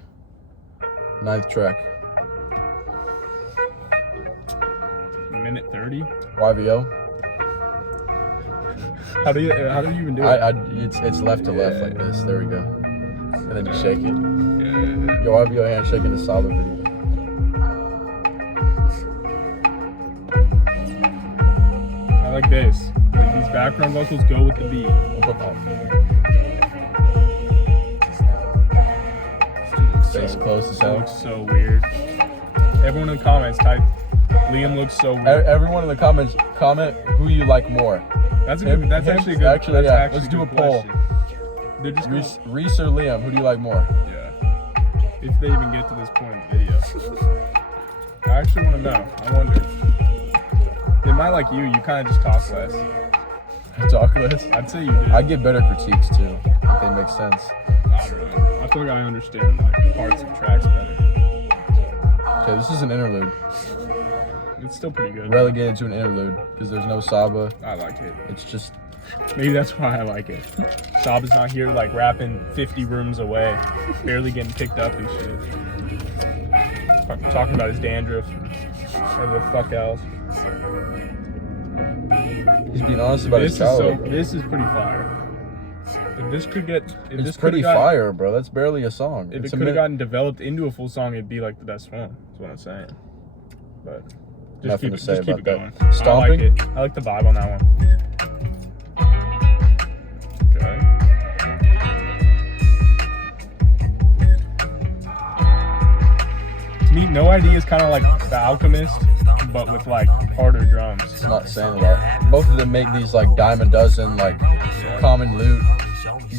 9th track. Minute 30. YVO. How do you even do it? It's left to left like this. There we go. And then you shake it. Yeah. Yo, YVO handshake in the Saba video. I like this. Like, these background vocals go with the beat. We'll put that. Face close as It hell. looks so weird. Everyone in the comments type, Liam looks so weird. Everyone in the comments comment who you like more. That's a good. That's Him- actually a good. actually, that's yeah, actually let's a do good a poll. question. They're just gonna, Reese or Liam, who do you like more? yeah. If they even get to this point in the video, I actually want to know. I wonder. They might like you. You kind of just talk less. Talk less. I'd say you do. I get better critiques too. If they make sense. I don't know. I feel like I understand like parts of tracks better. Okay, this is an interlude. It's still pretty good. Relegated to an interlude because there's no Saba. I like it. It's just Maybe that's why I like it. Saba's not here like rapping 50 rooms away, barely getting picked up and shit. Talking about his dandruff or the fuck else. he's being honest about his childhood. This is pretty fire. If this could get, if It's this pretty could've gotten- fire, bro. That's barely a song. If It's it a could have min- gotten developed into a full song, it'd be like the best one. That's what I'm saying. But just Nothing keep to say it about going. that. Stomping? I like it. I like the vibe on that one. Okay. To me, No ID is kind of like The Alchemist, but with like harder drums. It's not saying a lot. Both of them make these like dime a dozen, like common loot,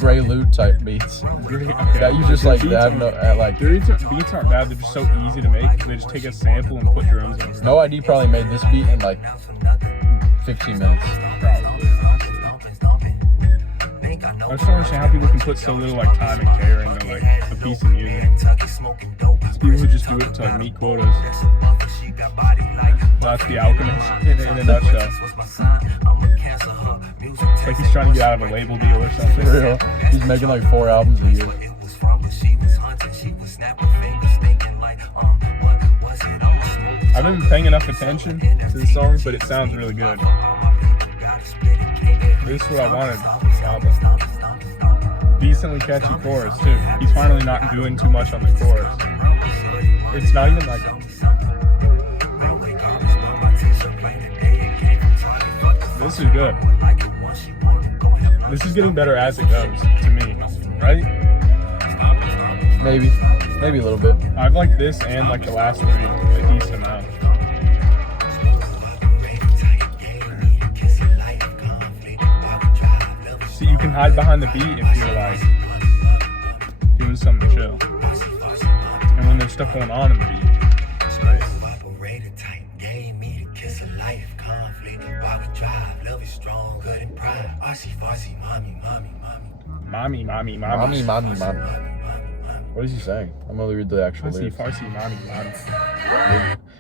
Grey Loot type beats. Okay. That you just like Beats have aren't- no like. Beats aren't bad. They're just so easy to make. They just take a sample and put drums on it. No ID probably made this beat in like 15 minutes. Probably, honestly. I just don't understand how people can put so little like time and care into like a piece of music. It's people who just do it to like meet quotas. That's the Alchemist in a nutshell. It's like he's trying to get out of a label deal or something. For real. He's making like 4 albums a year. I haven't been paying enough attention to the songs, but it sounds really good. This is what I wanted. Saba. Decently catchy chorus too. He's finally not doing too much on the chorus. It's not even like. This is good. This is getting better as it goes, to me, right? Maybe a little bit. I've liked this and like the last 3 a decent amount. See, you can hide behind the beat if you're like doing something chill. And when there's stuff going on in the beat, it's nice. Mommy. What is he saying? I'm gonna read the actual lyrics. Farsi, mommy.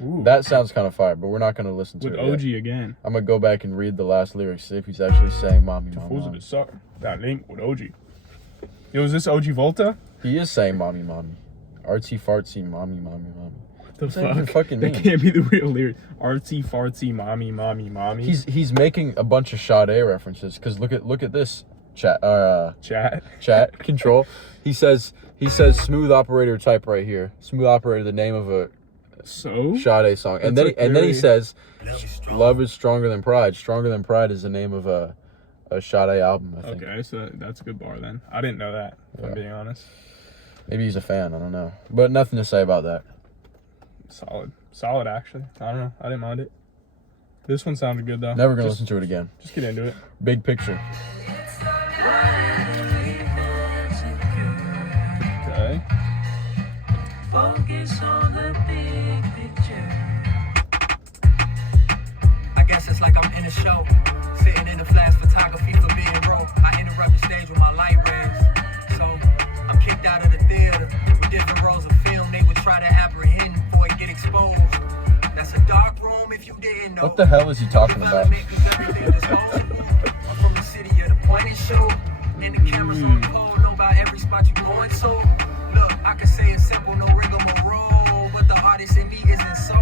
Ooh. That sounds kind of fire, but we're not gonna listen to With it. OG yet. again. I'm gonna go back and read the last lyrics, see if he's actually saying mommy. Who's it suck? That link with OG. Yo, is this OG Volta? He is saying mommy. Artsy fartsy mommy. What the What's that even fucking That mean? can't be the real lyric. Artsy fartsy mommy. He's making a bunch of Sade references because look at this chat Chat. control. He says smooth operator type right here. Smooth operator, the name of a So? Sade song, and then he says love is stronger than pride. Stronger than pride is the name of a Sade album, I think. Okay, so that's a good bar then. I didn't know that, if I'm being honest. Maybe he's a fan. I don't know, but nothing to say about that. Solid actually. I don't know. I didn't mind it. This one sounded good though. Never gonna listen to it again. Just get into it. Big picture. Okay. Focus on the big picture. I guess it's like I'm in a show, sitting in the flash photography for being broke. I interrupt the stage with my light rays, so I'm kicked out of the theater with different roles of film. They would try to apprehend before it get exposed. That's a dark room if you didn't know. What the hell is he talking about? I'm from the city of the point and shoot, and the cameras on the pole know about every spot you going to. Look, I can say it's simple, no rigmarole, but the artist in me isn't soul.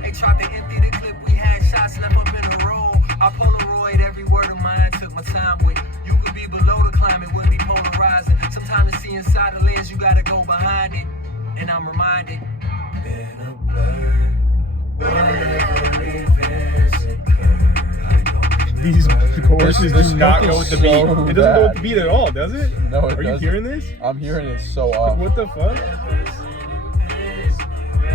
They tried to empty the clip, we had shots left up in a row. I Polaroid every word of mine, took my time with. You could be below the climate, would be polarizing. Sometimes to see inside the lens, you gotta go behind it. And I'm reminded, been a bird, whatever events occur. These choruses This do not hook go is with the beat. so It doesn't bad. go with the beat at all, does it? No, it Are you doesn't. hearing this? I'm hearing it so off. What the fuck?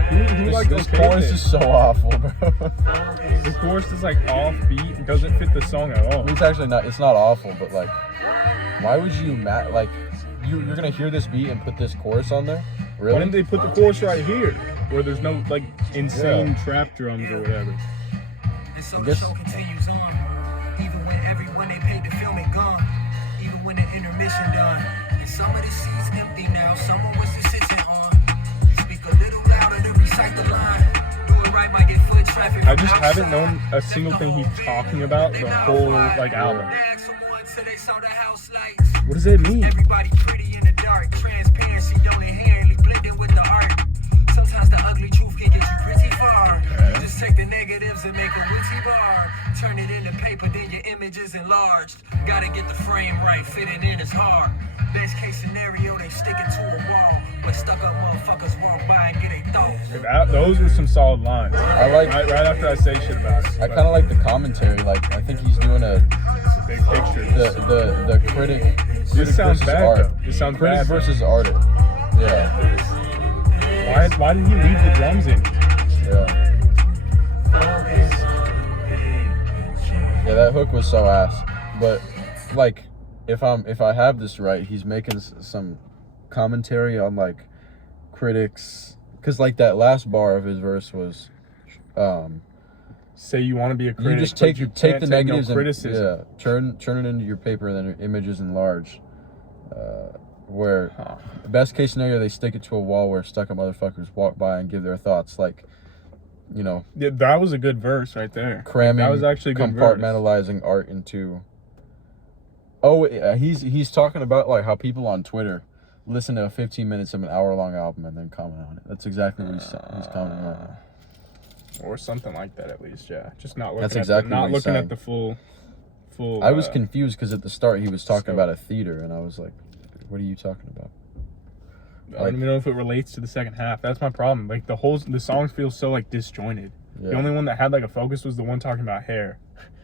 Who like This okayed chorus this? is so awful, bro. The chorus is like off beat and doesn't fit the song at all. It's actually not. It's not awful, but like, why would you you're gonna hear this beat and put this chorus on there? Really? Why didn't they put the chorus right here, where there's no like insane trap drums or whatever? And so the show continues on, even when everyone they paid to film it gone, even when the intermission done. And some of the seats empty now, someone was just sitting on. You speak a little louder to recite the line. Do it right, might get foot traffic. I just haven't known a single thing he's talking about the whole like album. What does that mean? Everybody pretty in the dark, transparency don't inherently blend in with the art. Sometimes the ugly truth can get you pretty far. You just take the negatives and make a witty bar. Turn it into paper, then your image is enlarged. Gotta get the frame right, fitting in is hard. Best case scenario, they stick it to a wall. But stuck up motherfuckers walk by and get a thought. Those were some solid lines. I like. Right after I say shit about it. I kind of like the commentary. Like, I think he's doing Big picture. the critic. This sounds versus bad art. though. This sounds Critic bad. versus artist. Yeah. Why did he leave the drums in? Yeah. Yeah, that hook was so ass. But like, if I have this right, he's making some commentary on like critics, because like that last bar of his verse was, say you want to be a critic. You just take the negatives no criticism. and turn it into your paper, and then your images enlarge. Where best case scenario, they stick it to a wall where stuck up motherfuckers walk by and give their thoughts, like, you know. Yeah, that was a good verse right there. Cramming, that was actually a good compartmentalizing art into. Oh, he's talking about like how people on Twitter listen to 15 minutes of an hour-long album and then comment on it. That's exactly what he's commenting on. Or something like that, at least. Yeah, just not looking. That's exactly not what he's looking saying. at the full. I was confused because at the start he was talking scope. about a theater, and I was like, "What are you talking about?" I don't even know if it relates to the second half. That's my problem. Like the songs feel so like disjointed. Yeah. The only one that had like a focus was the one talking about hair.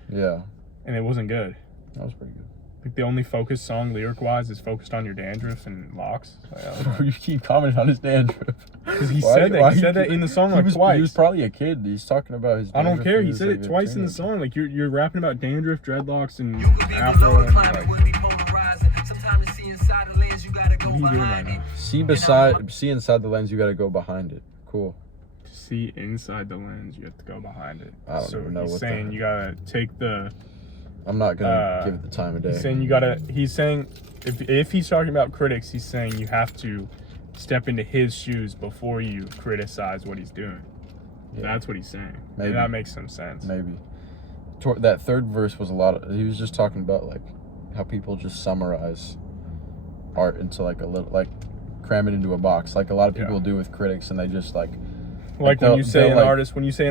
Yeah. And it wasn't good. That was pretty good. Like the only focused song lyric wise is focused on your dandruff and locks. Like, You keep commenting on his dandruff. because he said that in the song like twice. He was probably a kid. He's talking about his dandruff. I don't care. He said it twice in the song. Like you're rapping about dandruff, dreadlocks, and afro. And, like, what are you doing right now? See inside the lens, you gotta go behind it. Cool. To see inside the lens, you have to go behind it. I don't even know he's what saying you gotta take the. I'm not gonna give it the time of day. He's saying you gotta. He's saying if he's talking about critics, he's saying you have to step into his shoes before you criticize what he's doing. Yeah. That's what he's saying. Maybe. And that makes some sense. Maybe. That third verse was he was just talking about like how people just summarize art into like a little, like cram it into a box, like a lot of people do with critics, and they just like when you say an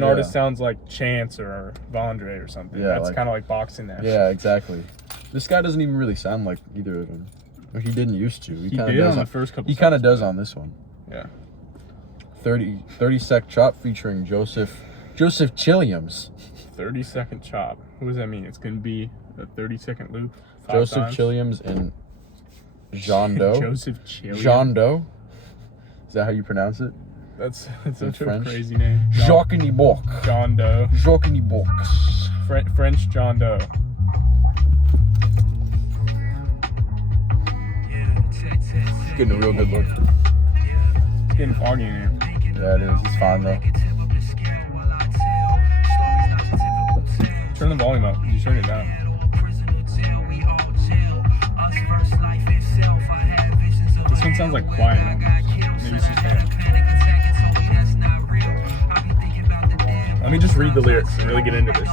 artist sounds like Chance or Vondre or something. Yeah, that's like, kind of like boxing that. Yeah, exactly. This guy doesn't even really sound like either of them. Or he didn't used to. He did on the first couple. He kind of does on this one. Yeah. 30 sec chop featuring Joseph Chilliams. 30-second chop. What does that mean? It's gonna be a 30-second loop. Joseph Chilliams and Jean Doe. Joseph Chilliams. Jean Doe. Is that how you pronounce it? That's such a French? crazy name. Jacques Bock. John Doe. Jacques Bock. French John Doe. He's getting a real good look. It's getting foggy in here. Yeah, it is. It's fine though. Turn the volume up. You turn it down. This one sounds like quiet almost. Maybe it's just him. Let me just read the lyrics and really get into this.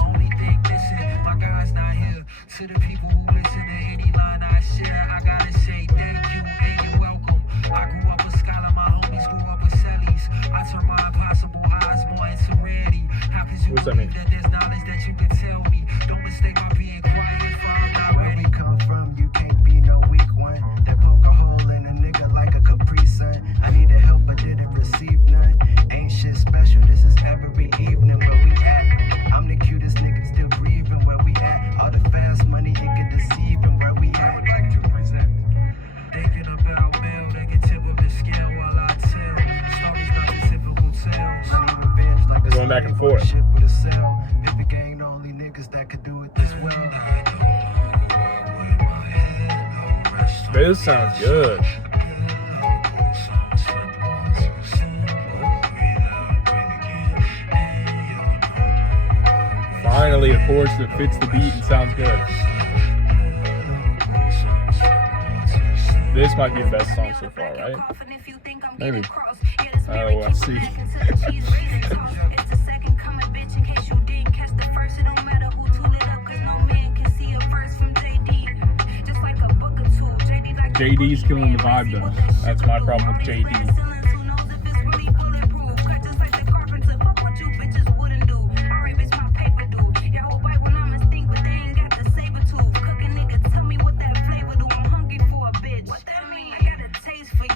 To the people who listen to any line I share, I gotta say thank you and you're welcome. I grew up a scholar, my homies grew up with cellies. I turn my impossible eyes more into rarity. How could you believe that there's knowledge that you could tell me? Don't mistake my being quiet if I'm not ready. Where we come from, you can't be no weak one. That poke a hole in a nigga like a Capri Sun. I needed help but didn't receive none. Ain't shit special, this is every evening where we at. I'm the cutest nigga still breathing where we at. All the fast money, it can deceive and where we at. I would like to present. Thinking about mail, they can tip of the scale while I tell. Stories not the typical tales. Going back and forth. Gang, the only niggas that could do it this well. This sounds good. Finally, a chorus that fits the beat and sounds good. This might be the best song so far, right? Maybe. Oh, let's see. JD's killing the vibe though. That's my problem with JD.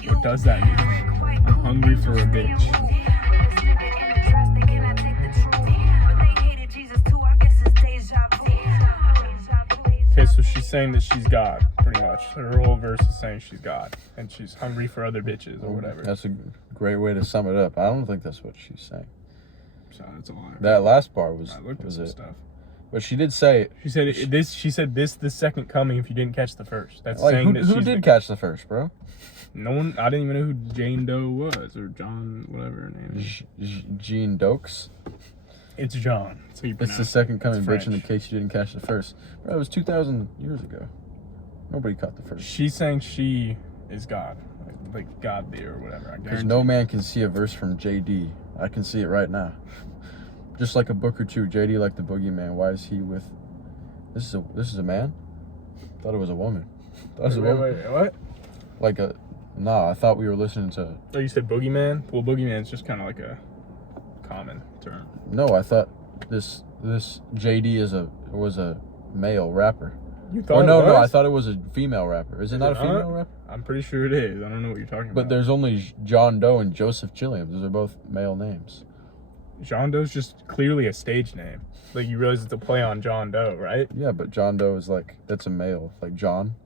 What does that mean? I'm hungry for a bitch. Okay, so she's saying that she's God, pretty much. Her whole verse is saying she's God, and she's hungry for other bitches or whatever. That's a great way to sum it up. I don't think that's what she's saying. So that's a lot. That last bar was I looked at some it. stuff. But she did say She said this. She said this the second coming if you didn't catch the first. That's like saying that who she's did catch the first, bro? No one. I didn't even know who Jane Doe was or John, whatever her name is. Jean Dokes. It's John. So you It's the second coming, bitch, in the case you didn't catch the first. Bro, it was 2,000 years ago. Nobody caught the first. She's saying she is God, like God there or whatever. Because no man can see a verse from JD. I can see it right now. Just like a book or two. JD like the boogeyman. Why is he with? This is a man. Thought it was a woman. Wait, what? Like a. Nah, I thought we were listening to. Oh, you said boogeyman? Well, boogeyman's just kind of like a common term. No, I thought this JD was a male rapper. You thought? Or it no, was? no, I thought it was a female rapper. Is it not a female rapper? I'm pretty sure it is. I don't know what you're talking about. But there's only John Doe and Joseph Chilliam. Those are both male names. John Doe's just clearly a stage name. Like, you realize it's a play on John Doe, right? Yeah, but John Doe is like, that's a male. Like John.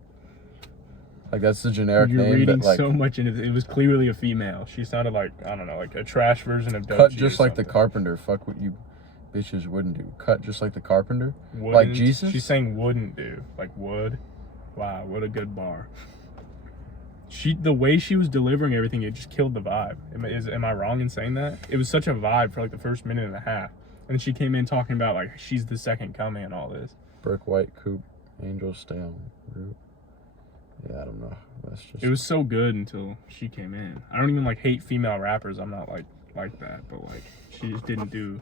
Like, that's the generic You're name. reading that, like, so much into it. It was clearly a female. She sounded like, I don't know, like a trash version of Doechii. Cut just or like the something. carpenter. Fuck what you bitches wouldn't do. Cut just like the carpenter. Wouldn't, like Jesus? She's saying wouldn't do. Like would. Wow, what a good bar. The way she was delivering everything, it just killed the vibe. Am I wrong in saying that? It was such a vibe for like the first minute and a half. And then she came in talking about like she's the second coming and all this. Brick white coupe. Angels stay on route. Yeah, I don't know. That's just. It was so good until she came in. I don't even like hate female rappers. I'm not like that, but like she just didn't do.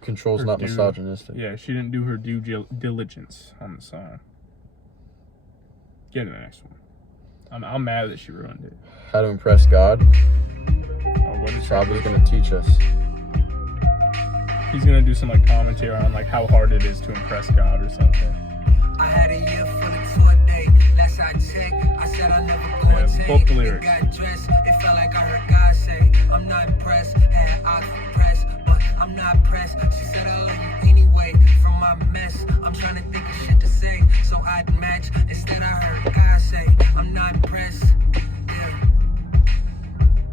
Control's her not due- misogynistic. Yeah, she didn't do her due diligence on the song. Get to the next one. I'm mad that she ruined it. How to impress God. Oh, what is Saba's gonna teach us. He's gonna do some like commentary on like how hard it is to impress God or something. I had a year full of tour day. Last I checked, I said I never go and take. both the lyrics. Got dressed, it felt like I heard God say, I'm not impressed. Had I pressed, but I'm not pressed. She said I love you anyway. From my mess, I'm trying to think of shit to say, so I'd match. Instead I heard God say, I'm not impressed. Yeah.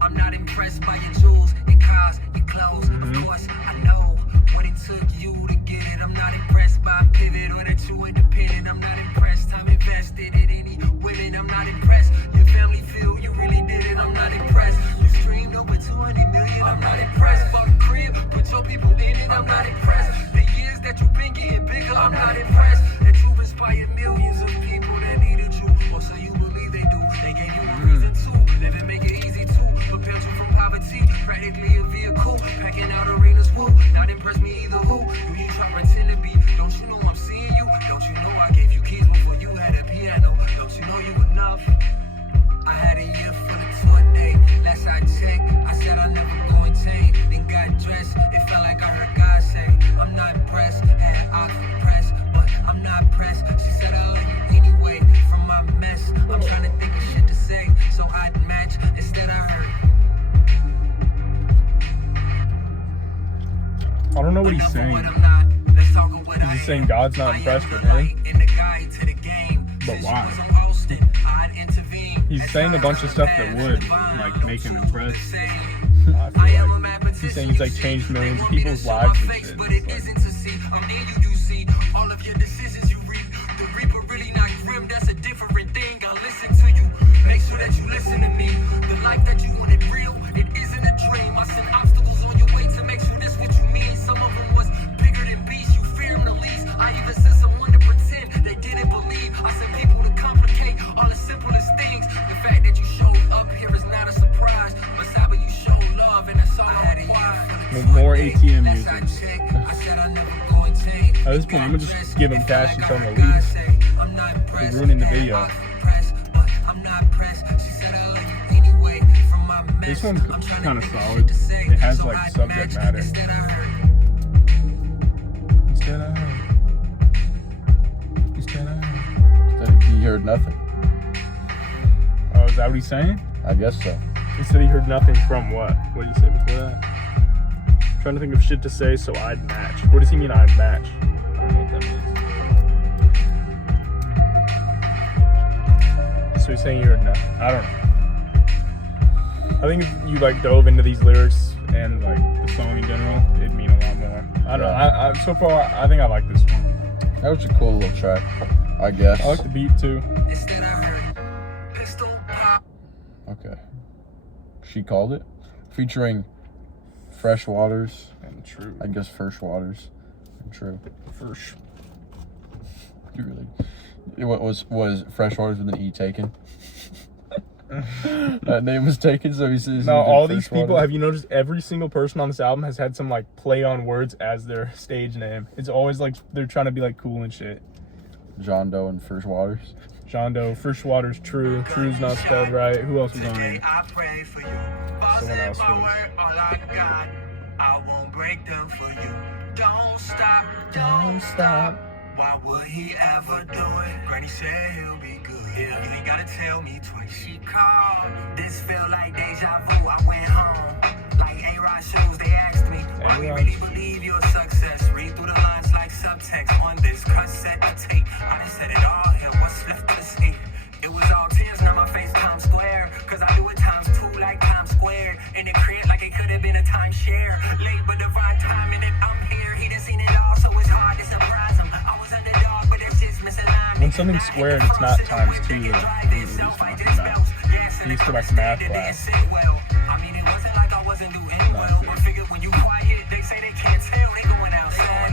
I'm not impressed by your jewels, your cars, your clothes. Of course, I know what it took you to get it. I'm not impressed by a pivot or that you independent. I'm not impressed. Time invested in any women. I'm not impressed. Your family feel you really did it. I'm not impressed. You streamed over 200 million. I'm not impressed. Fuck a crib, put your people in it. I'm not impressed. The years that you've been getting bigger. I'm not impressed. That you've inspired millions of people that needed you, or so you believe they do. They gave you a reason to live and make it easy to propel you from poverty. Practically a vehicle, packing out arenas. Woo, not impressed me either. Who do you try to pretend to be? Don't you know I'm seeing you? Don't you know I gave you keys before you had a piano? Don't you know you enough? I had a year full of tour day. Last I checked, I said I never go and change. Then got dressed, it felt like I heard God say, I'm not impressed. Had I pressed, but I'm not pressed. She said I love you anyway. From my mess, I'm trying to think of shit to say, so I'd match. Instead I heard. I don't know what he's saying. Is he saying God's not impressed with him? But why? He's saying a bunch of stuff that would like make him impressed. I feel like he's saying he's like changed millions of people's lives and shit. It's like, all of your decisions you reap. The reaper really not grim, that's a different thing. I listen to you. Make sure that you listen to me. The life that you wanted real, it isn't a dream. I sent obstacles on your way to make sure this what you mean. Some of them was bigger than beasts, you fear them the least. I even sent someone to pretend they didn't believe. I sent people to complicate all the simplest things. The fact that you showed up here is not a surprise. But Saba, you showed love and that's all I require. more ATM music. I said I never go and change. At this point, I'm gonna just give him cash and tell him to leave. He's ruining the video. This one's kind of solid. It has like subject matter. Instead He heard nothing. Oh, is that what he's saying? I guess so. He said he heard nothing from what? What did you say before that? I'm trying to think of shit to say, so I'd match. What does he mean I'd match? I don't know what that means. So he's saying he heard nothing. I don't know. I think if you like dove into these lyrics and like the song in general, it'd mean a lot more. I don't know. So far, I think I like this one. That was a cool little track, I guess. I like the beat too. Instead I heard pistol pop. Okay. She Called It, featuring Fresh Waters. And True. I guess First Waters. And True. First. You really? What was Fresh Waters with an E taken? That name was taken, so he says. No, all these people. Have you noticed every single person on this album has had some like play on words as their stage name? It's always like they're trying to be like cool and shit. John Doe and First Waters. John Doe, First Waters, True. True's not spelled right. Who else was on Today it? I pray for you. Someone else All was. I got, I won't break them for you. Don't stop, Don't stop. Why would he ever do it? Granny said he'll be good. Yeah, you ain't gotta tell me twice. She called. This feel like deja vu. I went home. Like A-Rod shoes, they asked me, why we really believe your success? Read through the lines like subtext on this cassette tape. I done said it all here. What's left to see? It was all tears, now my face Times Square. Cause I do it times two like Times Square. In the crib like it could have been a timeshare. Late but divine timing and I'm here. He done seen it all, so it's hard to surprise him. I was underdog, but that shit's misaligned. When something's squared, it's not times two. He used to like math class. I mean, it wasn't like I wasn't doing well, but figured when you quiet, they say they can't tell, they going outside.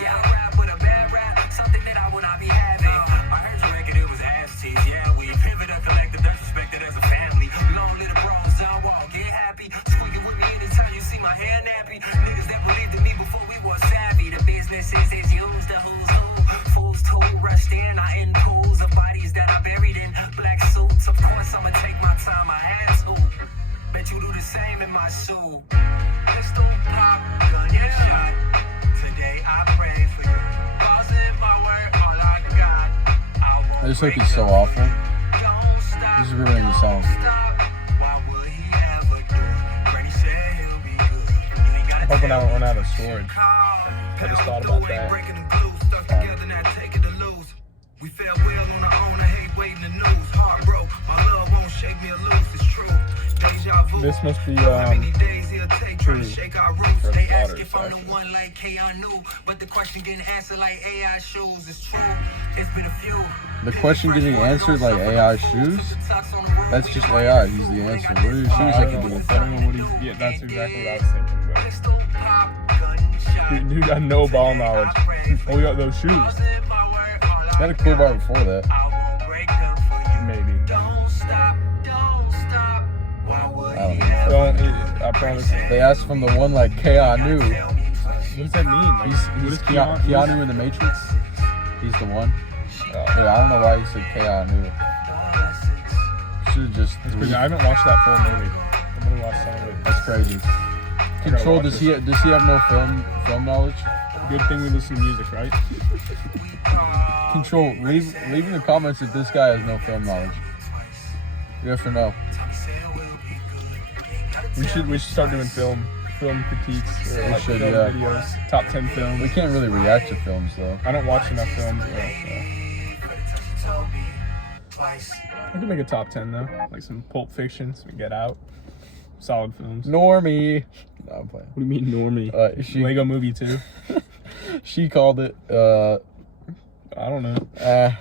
Yeah, I rap with a bad rap, something that I will not be having. I heard your record, it was ass teeth. Yeah, we pivot a collective, that's respected as a family. Long little bros, I walk, get happy. Squeaking with me anytime you see my hair nappy. Niggas that believed in me before we were savvy. The business is used, the who's who. Fools told, rushed in, I in pools of bodies that I buried in black suits. Of course, I'ma take my time, I had to. Bet you do the same in my soul. Pistol pop, gun shot. Today I pray for you. Balls in my word, all I got. I This hook is so awful. This is ruining the song. Why would he ever do it? Granny said he'll be good. You ain't gotta Hoping I don't tell run out of me. storage. I just thought about that. Breaking the glue, stuck together, now take it to lose. We fell well on our own, I hate waiting the news. Heart broke, my love won't shake me or loose, it's true. Deja vu. This must be How many days he'll take trying to True. shake our roots? Fresh They ask Waters, if I'm the actually. one like Keanu, but the question getting answered like AI shoes. It's true, it's been a few. The question getting answered like AI shoes? That's just AI. He's the answer. What are your shoes that can do with I don't that? know what he's. Yeah, that's exactly what I was thinking. But dude got no ball knowledge. Oh, we got those shoes. He had a cool bar before that. Maybe. Don't stop, don't stop. Why would I don't he know. ever Well, do it? I promise. They asked from the one like Keanu. What does that mean? Like, what He's is Keanu in the Matrix. He's the one. Oh. Dude, I don't know why he said Keanu. Should have just. Because I haven't watched that full movie. I've only watched some of it. That's crazy. gotta Control. watch Does he have no film knowledge? Good thing we listen to music, right? Control. Leave in the comments if this guy has no film knowledge. Yes or no? We should start doing film critiques or We like should, film yeah. videos. Top 10 films. We can't really react to films though. I don't watch enough films. I can make a top 10 though, like some Pulp Fiction, some Get Out, solid films. Normie. No, I'm playing. What do you mean, normie? Lego Movie 2. She called it. I don't know.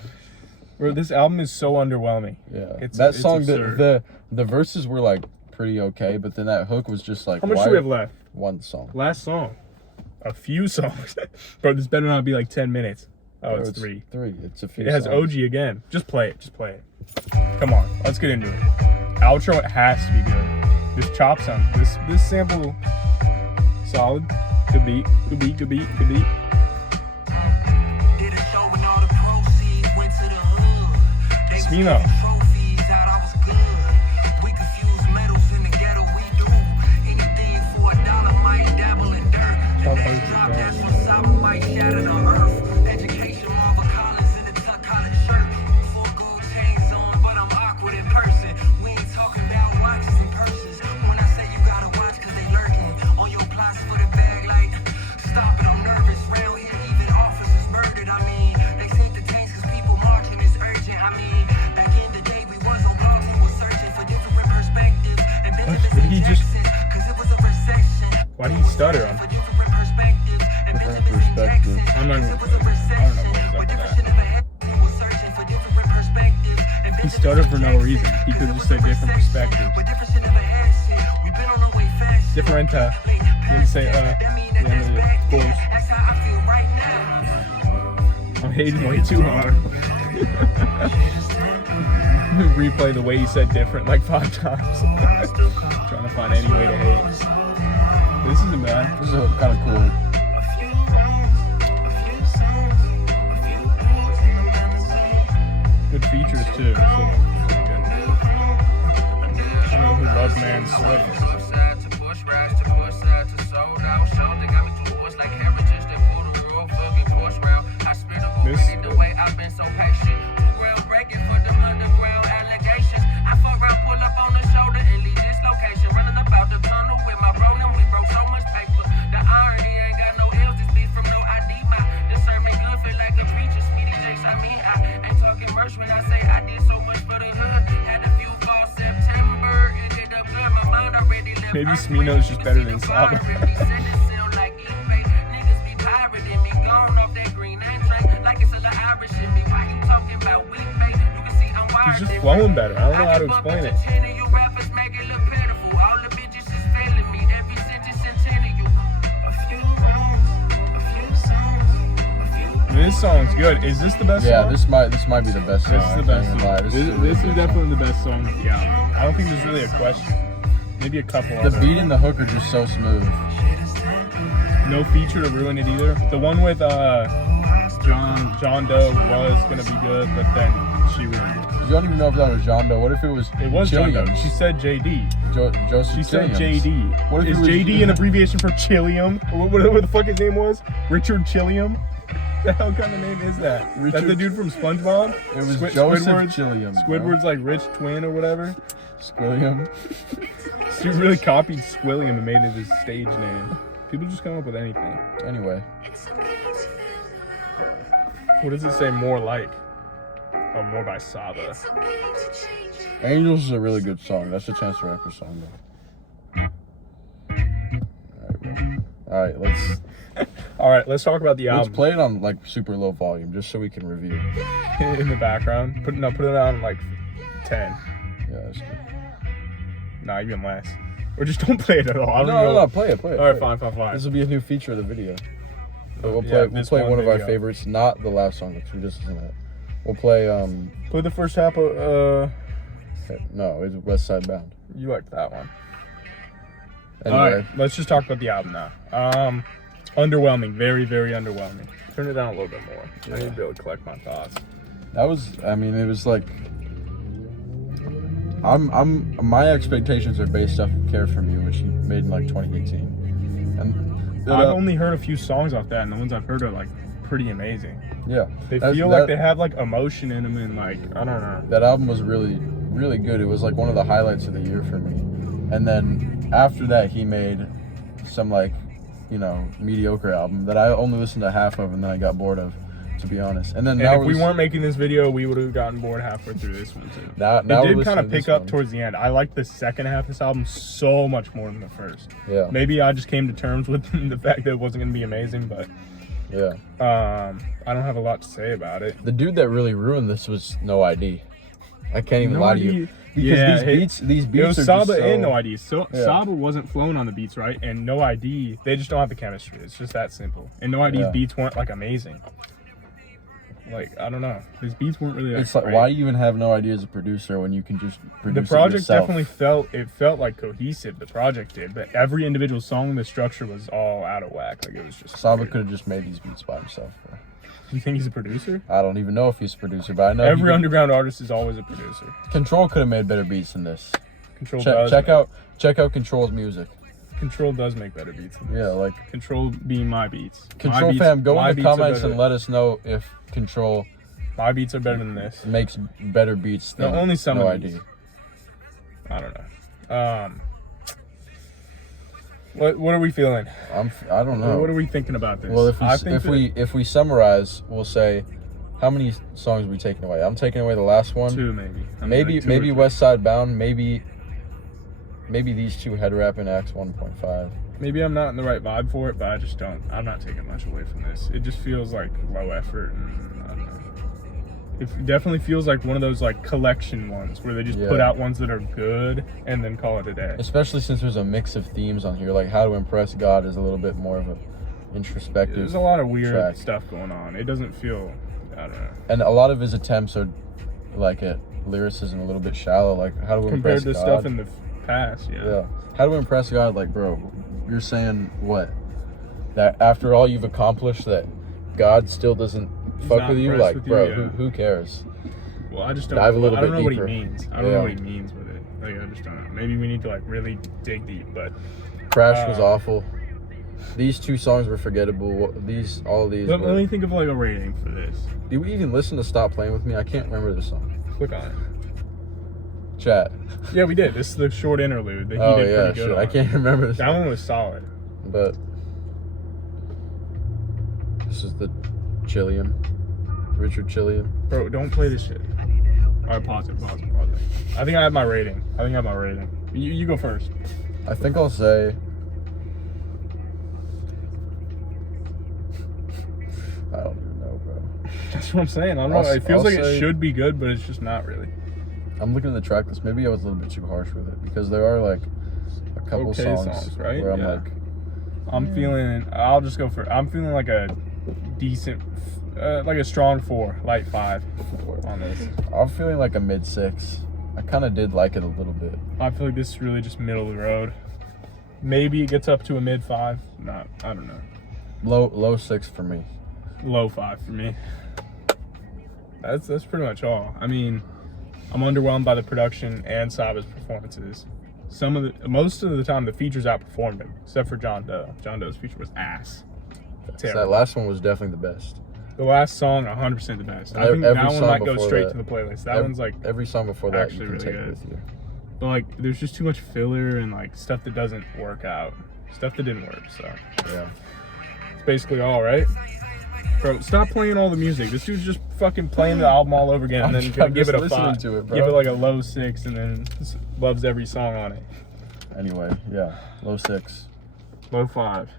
Bro, this album is so underwhelming. Yeah. It's Song, absurd. the verses were like pretty okay, but then that hook was just like. How much do we have left? One song. Last song. A few songs. Bro, this better not be like 10 minutes. Oh, No, it's 3. 3. It's a few. It has songs. OG again. Just play it. Just play it. Come on. Let's get into it. Outro, it has to be good. This chop sound. This sample, solid. Good beat. Good beat. Good beat. Good beat. Did a show when all the proceeds went to the hood. They was Smino. giving trophies out, I was good. We confuse metals in the ghetto, we do. Anything for $1 might dabble in dirt. The next drop, that's when Saba might shatter the earth. Education, Marva Collins in a tuck collared shirt. 4 gold chains on, but I'm awkward in person. We ain't talking about watches and purses. When I say you gotta watch, cause they lurking on your plots for the bag, like, stop it, I'm nervous. Round here, even officers murdered. I mean, they sent the tanks cause people marching is urgent. I mean, back in the day, we was on blogs and was searching for different perspectives. And What did he just- cause it was a recession. Why did he stutter? For different perspectives. And Different perspectives. I'm not even- it was a recession. I don't know. stutter for no reason. He could have just said different perspectives. Differenta. He didn't say the end of the course. I'm hating way too hard. Replay the way he said different like 5 times. Trying to find any way to hate. This isn't bad. This is kind of cool. Good features too. So pretty good. I don't know who Love Man Sway is. This when I say I did so much for the hood, had a few falls September, ended up good, my mind already left. maybe Smino's just better than Saba. He's just flowing better. I don't know how to explain it. This song's good. Is this the best song? Yeah, this might be the best song. This is the best song. This Is definitely the best song of the album. I don't think there's really a question. Maybe a couple. The beat and the hook are just so smooth. No feature to ruin it either. The one with John Doe was gonna be good, but then she ruined it. You don't even know if that was John Doe. What if it was? It was John Doe. Chilliams? She said JD. Joseph. She said Chilliams. JD. What if Is it was JD an abbreviation for Chilliam? What the fuck his name was? Richard Chilliam? The hell kind of name is that? That's the dude from SpongeBob? It was Joseph Squidward's, Chilliams. Squidward's like rich twin or whatever. Squilliam. This dude really copied Squilliam and made it his stage name. People just come up with anything. Anyway. What does it say more like? Oh, more by Saba. Angels is a really good song. That's a Chance the Rapper song, though. Alright, let's talk about the album. let's play it on like super low volume just so we can review. In the background. Put it on like 10. Yeah, that's good. Nah, even less. Or just don't play it at all. I don't know. No, play it. Alright, fine. This will be a new feature of the video. But we'll Yeah, play one of our video. favorites, not the last song, which we just listened to that. We'll play Play the first half of no, it's West Side Bound. you liked that one. Anyway, Alright, let's just talk about the album now. Underwhelming, very, very underwhelming. Turn it down a little bit more. I need to be able to collect my thoughts. it was like my expectations are based off of Care For Me, which he made in like 2018. And I've only heard a few songs off that, and the ones I've heard are like pretty amazing. yeah. They feel like they have like emotion in them, and like I don't know. That album was really, really good. It was like one of the highlights of the year for me. And then after that, he made some like, mediocre album that I only listened to half of, and then I got bored of, to be honest. And then And now if we weren't making this video, we would have gotten bored halfway through this one too. now It we're did kind listening of to pick this up one. towards the end. I liked the second half of this album so much more than the first. Yeah. Maybe I just came to terms with the fact that it wasn't going to be amazing, but Yeah. I don't have a lot to say about it. The dude that really ruined this was No ID. I can't even No lie to ID. you. Because Yeah, these beats It was are Saba just so... and No ID. So Yeah. Saba wasn't flowing on the beats, right? And No ID, they just don't have the chemistry. It's just that simple. And No ID's Yeah. beats weren't like amazing. Like, I don't know. His beats weren't really It's like like, why do you even have No ID as a producer when you can just produce the project it yourself? definitely felt like cohesive. The project did, but every individual song, the structure was all out of whack. Like it was just Saba weird. could have just made these beats by himself, bro. You think he's a producer? I don't even know if he's a producer, but I know Every underground artist is always a producer. Control could have made better beats than this. Control Check out Control's music. Control does make better beats than this. Yeah, like Control being my beats. Control My beats- fam, go my in the beats are comments better- and let us know if Control My beats are better than this. makes better beats than Only some No of ID. these. I don't know. What are we feeling? I don't know. What are we thinking about this? Well, I think if we summarize, we'll say how many songs are we taking away? I'm taking away the last one. 2 maybe. I mean, Maybe like 2 or 3. West Side Bound. Maybe these two Head Rap and Acts 1.5. Maybe I'm not in the right vibe for it, but I just don't. I'm not taking much away from this. It just feels like low effort, and I don't know. It definitely feels like one of those like collection ones where they just put out ones that are good and then call it a day. Especially since there's a mix of themes on here, like How to Impress God is a little bit more of a introspective. There's a lot of weird track. stuff going on. It doesn't feel, I don't know. And a lot of his attempts are like at lyricism a little bit shallow, like How to Compared Impress to God. stuff in the past, Yeah. How to Impress God, like, bro, you're saying what? That after all you've accomplished, that God still doesn't fuck with you? Like, bro, who cares? Well, I just don't. Dive a little I don't bit know deeper. what he means. I don't know what he means with it. Like, I just don't know. Maybe we need to like really dig deep. But Crash was awful. These 2 songs were forgettable. All these. Let me think of like a rating for this. Did we even listen to Stop Playing With Me? I can't remember this song. Click on it. Chat. Yeah, we did. This is the short interlude that he Oh did yeah, pretty good sure. on. I can't remember this. That one was solid. But this is the Chillian. Richard Chillian. Bro, don't play this shit. All right, pause it. I think I have my rating. You go first. I think I'll say I don't even know, bro. That's what I'm saying. I don't know. It feels like it should be good, but it's just not really. I'm looking at the track list. Maybe I was a little bit too harsh with it because there are like a couple songs right? where I'm Yeah. like, I'm feeling. I'll just go for. I'm feeling like a decent, like a strong 4, light 5 on this. I'm feeling like a mid 6. I kind of did like it a little bit. I feel like this is really just middle of the road. Maybe it gets up to a mid 5. Not. I don't know. Low 6 for me. Low 5 for me. That's pretty much all. I mean, I'm underwhelmed by the production and Saba's performances. Most of the time, the features outperformed him, except for John Doe. John Doe's feature was ass. So that last one was definitely the best. The last song, 100% the best. I think Every that one song might go before straight that- to the playlist. That one's like every song before that you actually can really take good. it with you. But like, there's just too much filler and like stuff that doesn't work out. Stuff that didn't work. So Yeah. it's basically all right. Bro, stop playing all the music. This dude's just fucking playing the album all over again, and then I'm give it just a 5. listening to it, bro. Give it like a low 6, and then just loves every song on it. Anyway, yeah, low 6. Low 5.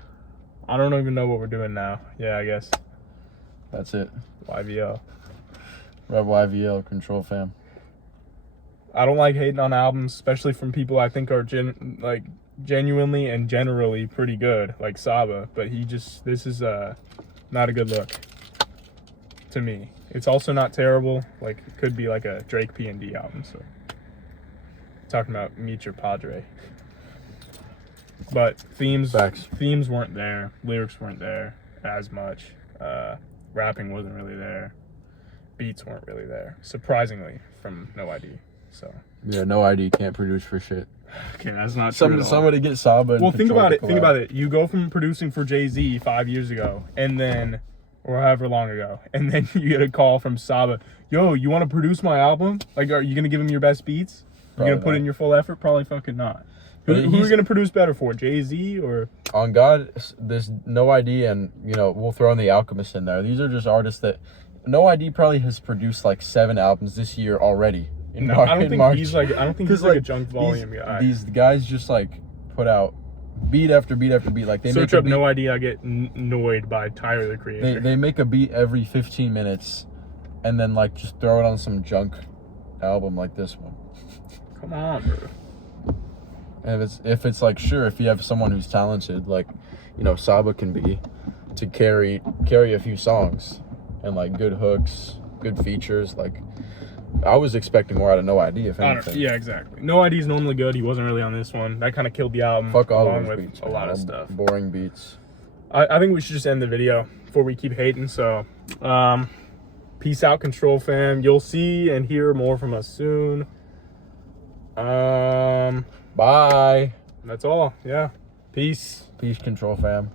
I don't even know what we're doing now. Yeah, I guess That's it. YVL. Rev YVL, Control Fam. I don't like hating on albums, especially from people I think are genuinely and generally pretty good, like Saba. But this is not a good look to me. It's also not terrible. Like, it could be like a Drake P&D album. So talking about Meet Your Padre. But themes weren't there. Lyrics weren't there as much. Rapping wasn't really there. Beats weren't really there, surprisingly, from No ID. So Yeah, No ID can't produce for shit. okay, that's not true at all. Somebody get Saba. Well, think about it. You go from producing for Jay-Z 5 years ago, and then, or however long ago, and then you get a call from Saba. Yo, you want to produce my album? Like, are you gonna give him your best beats? You gonna put in your full effort? Probably fucking not. Who are you gonna produce better for, Jay-Z or? On God, this No ID, and we'll throw in the Alchemist in there. These are just artists that No ID probably has produced like 7 albums this year already. I don't think he's like a junk volume guy. These guys just like put out beat after beat after beat. Like they search make up No ID. I get annoyed by Tyler the Creator. They make a beat every 15 minutes, and then like just throw it on some junk album like this one. Come on, bro. And if it's like, sure, if you have someone who's talented, like Saba can be, to carry a few songs and like good hooks, good features. Like I was expecting more out of No ID, if anything. Yeah, exactly. No ID is normally good. He wasn't really on this one. That kind of killed the album. Fuck all along those with beats. a lot of stuff. Boring beats. I think we should just end the video before we keep hating. So, peace out, Control Fam. You'll see and hear more from us soon. Bye. That's all. Yeah. Peace. Peace, Control Fam.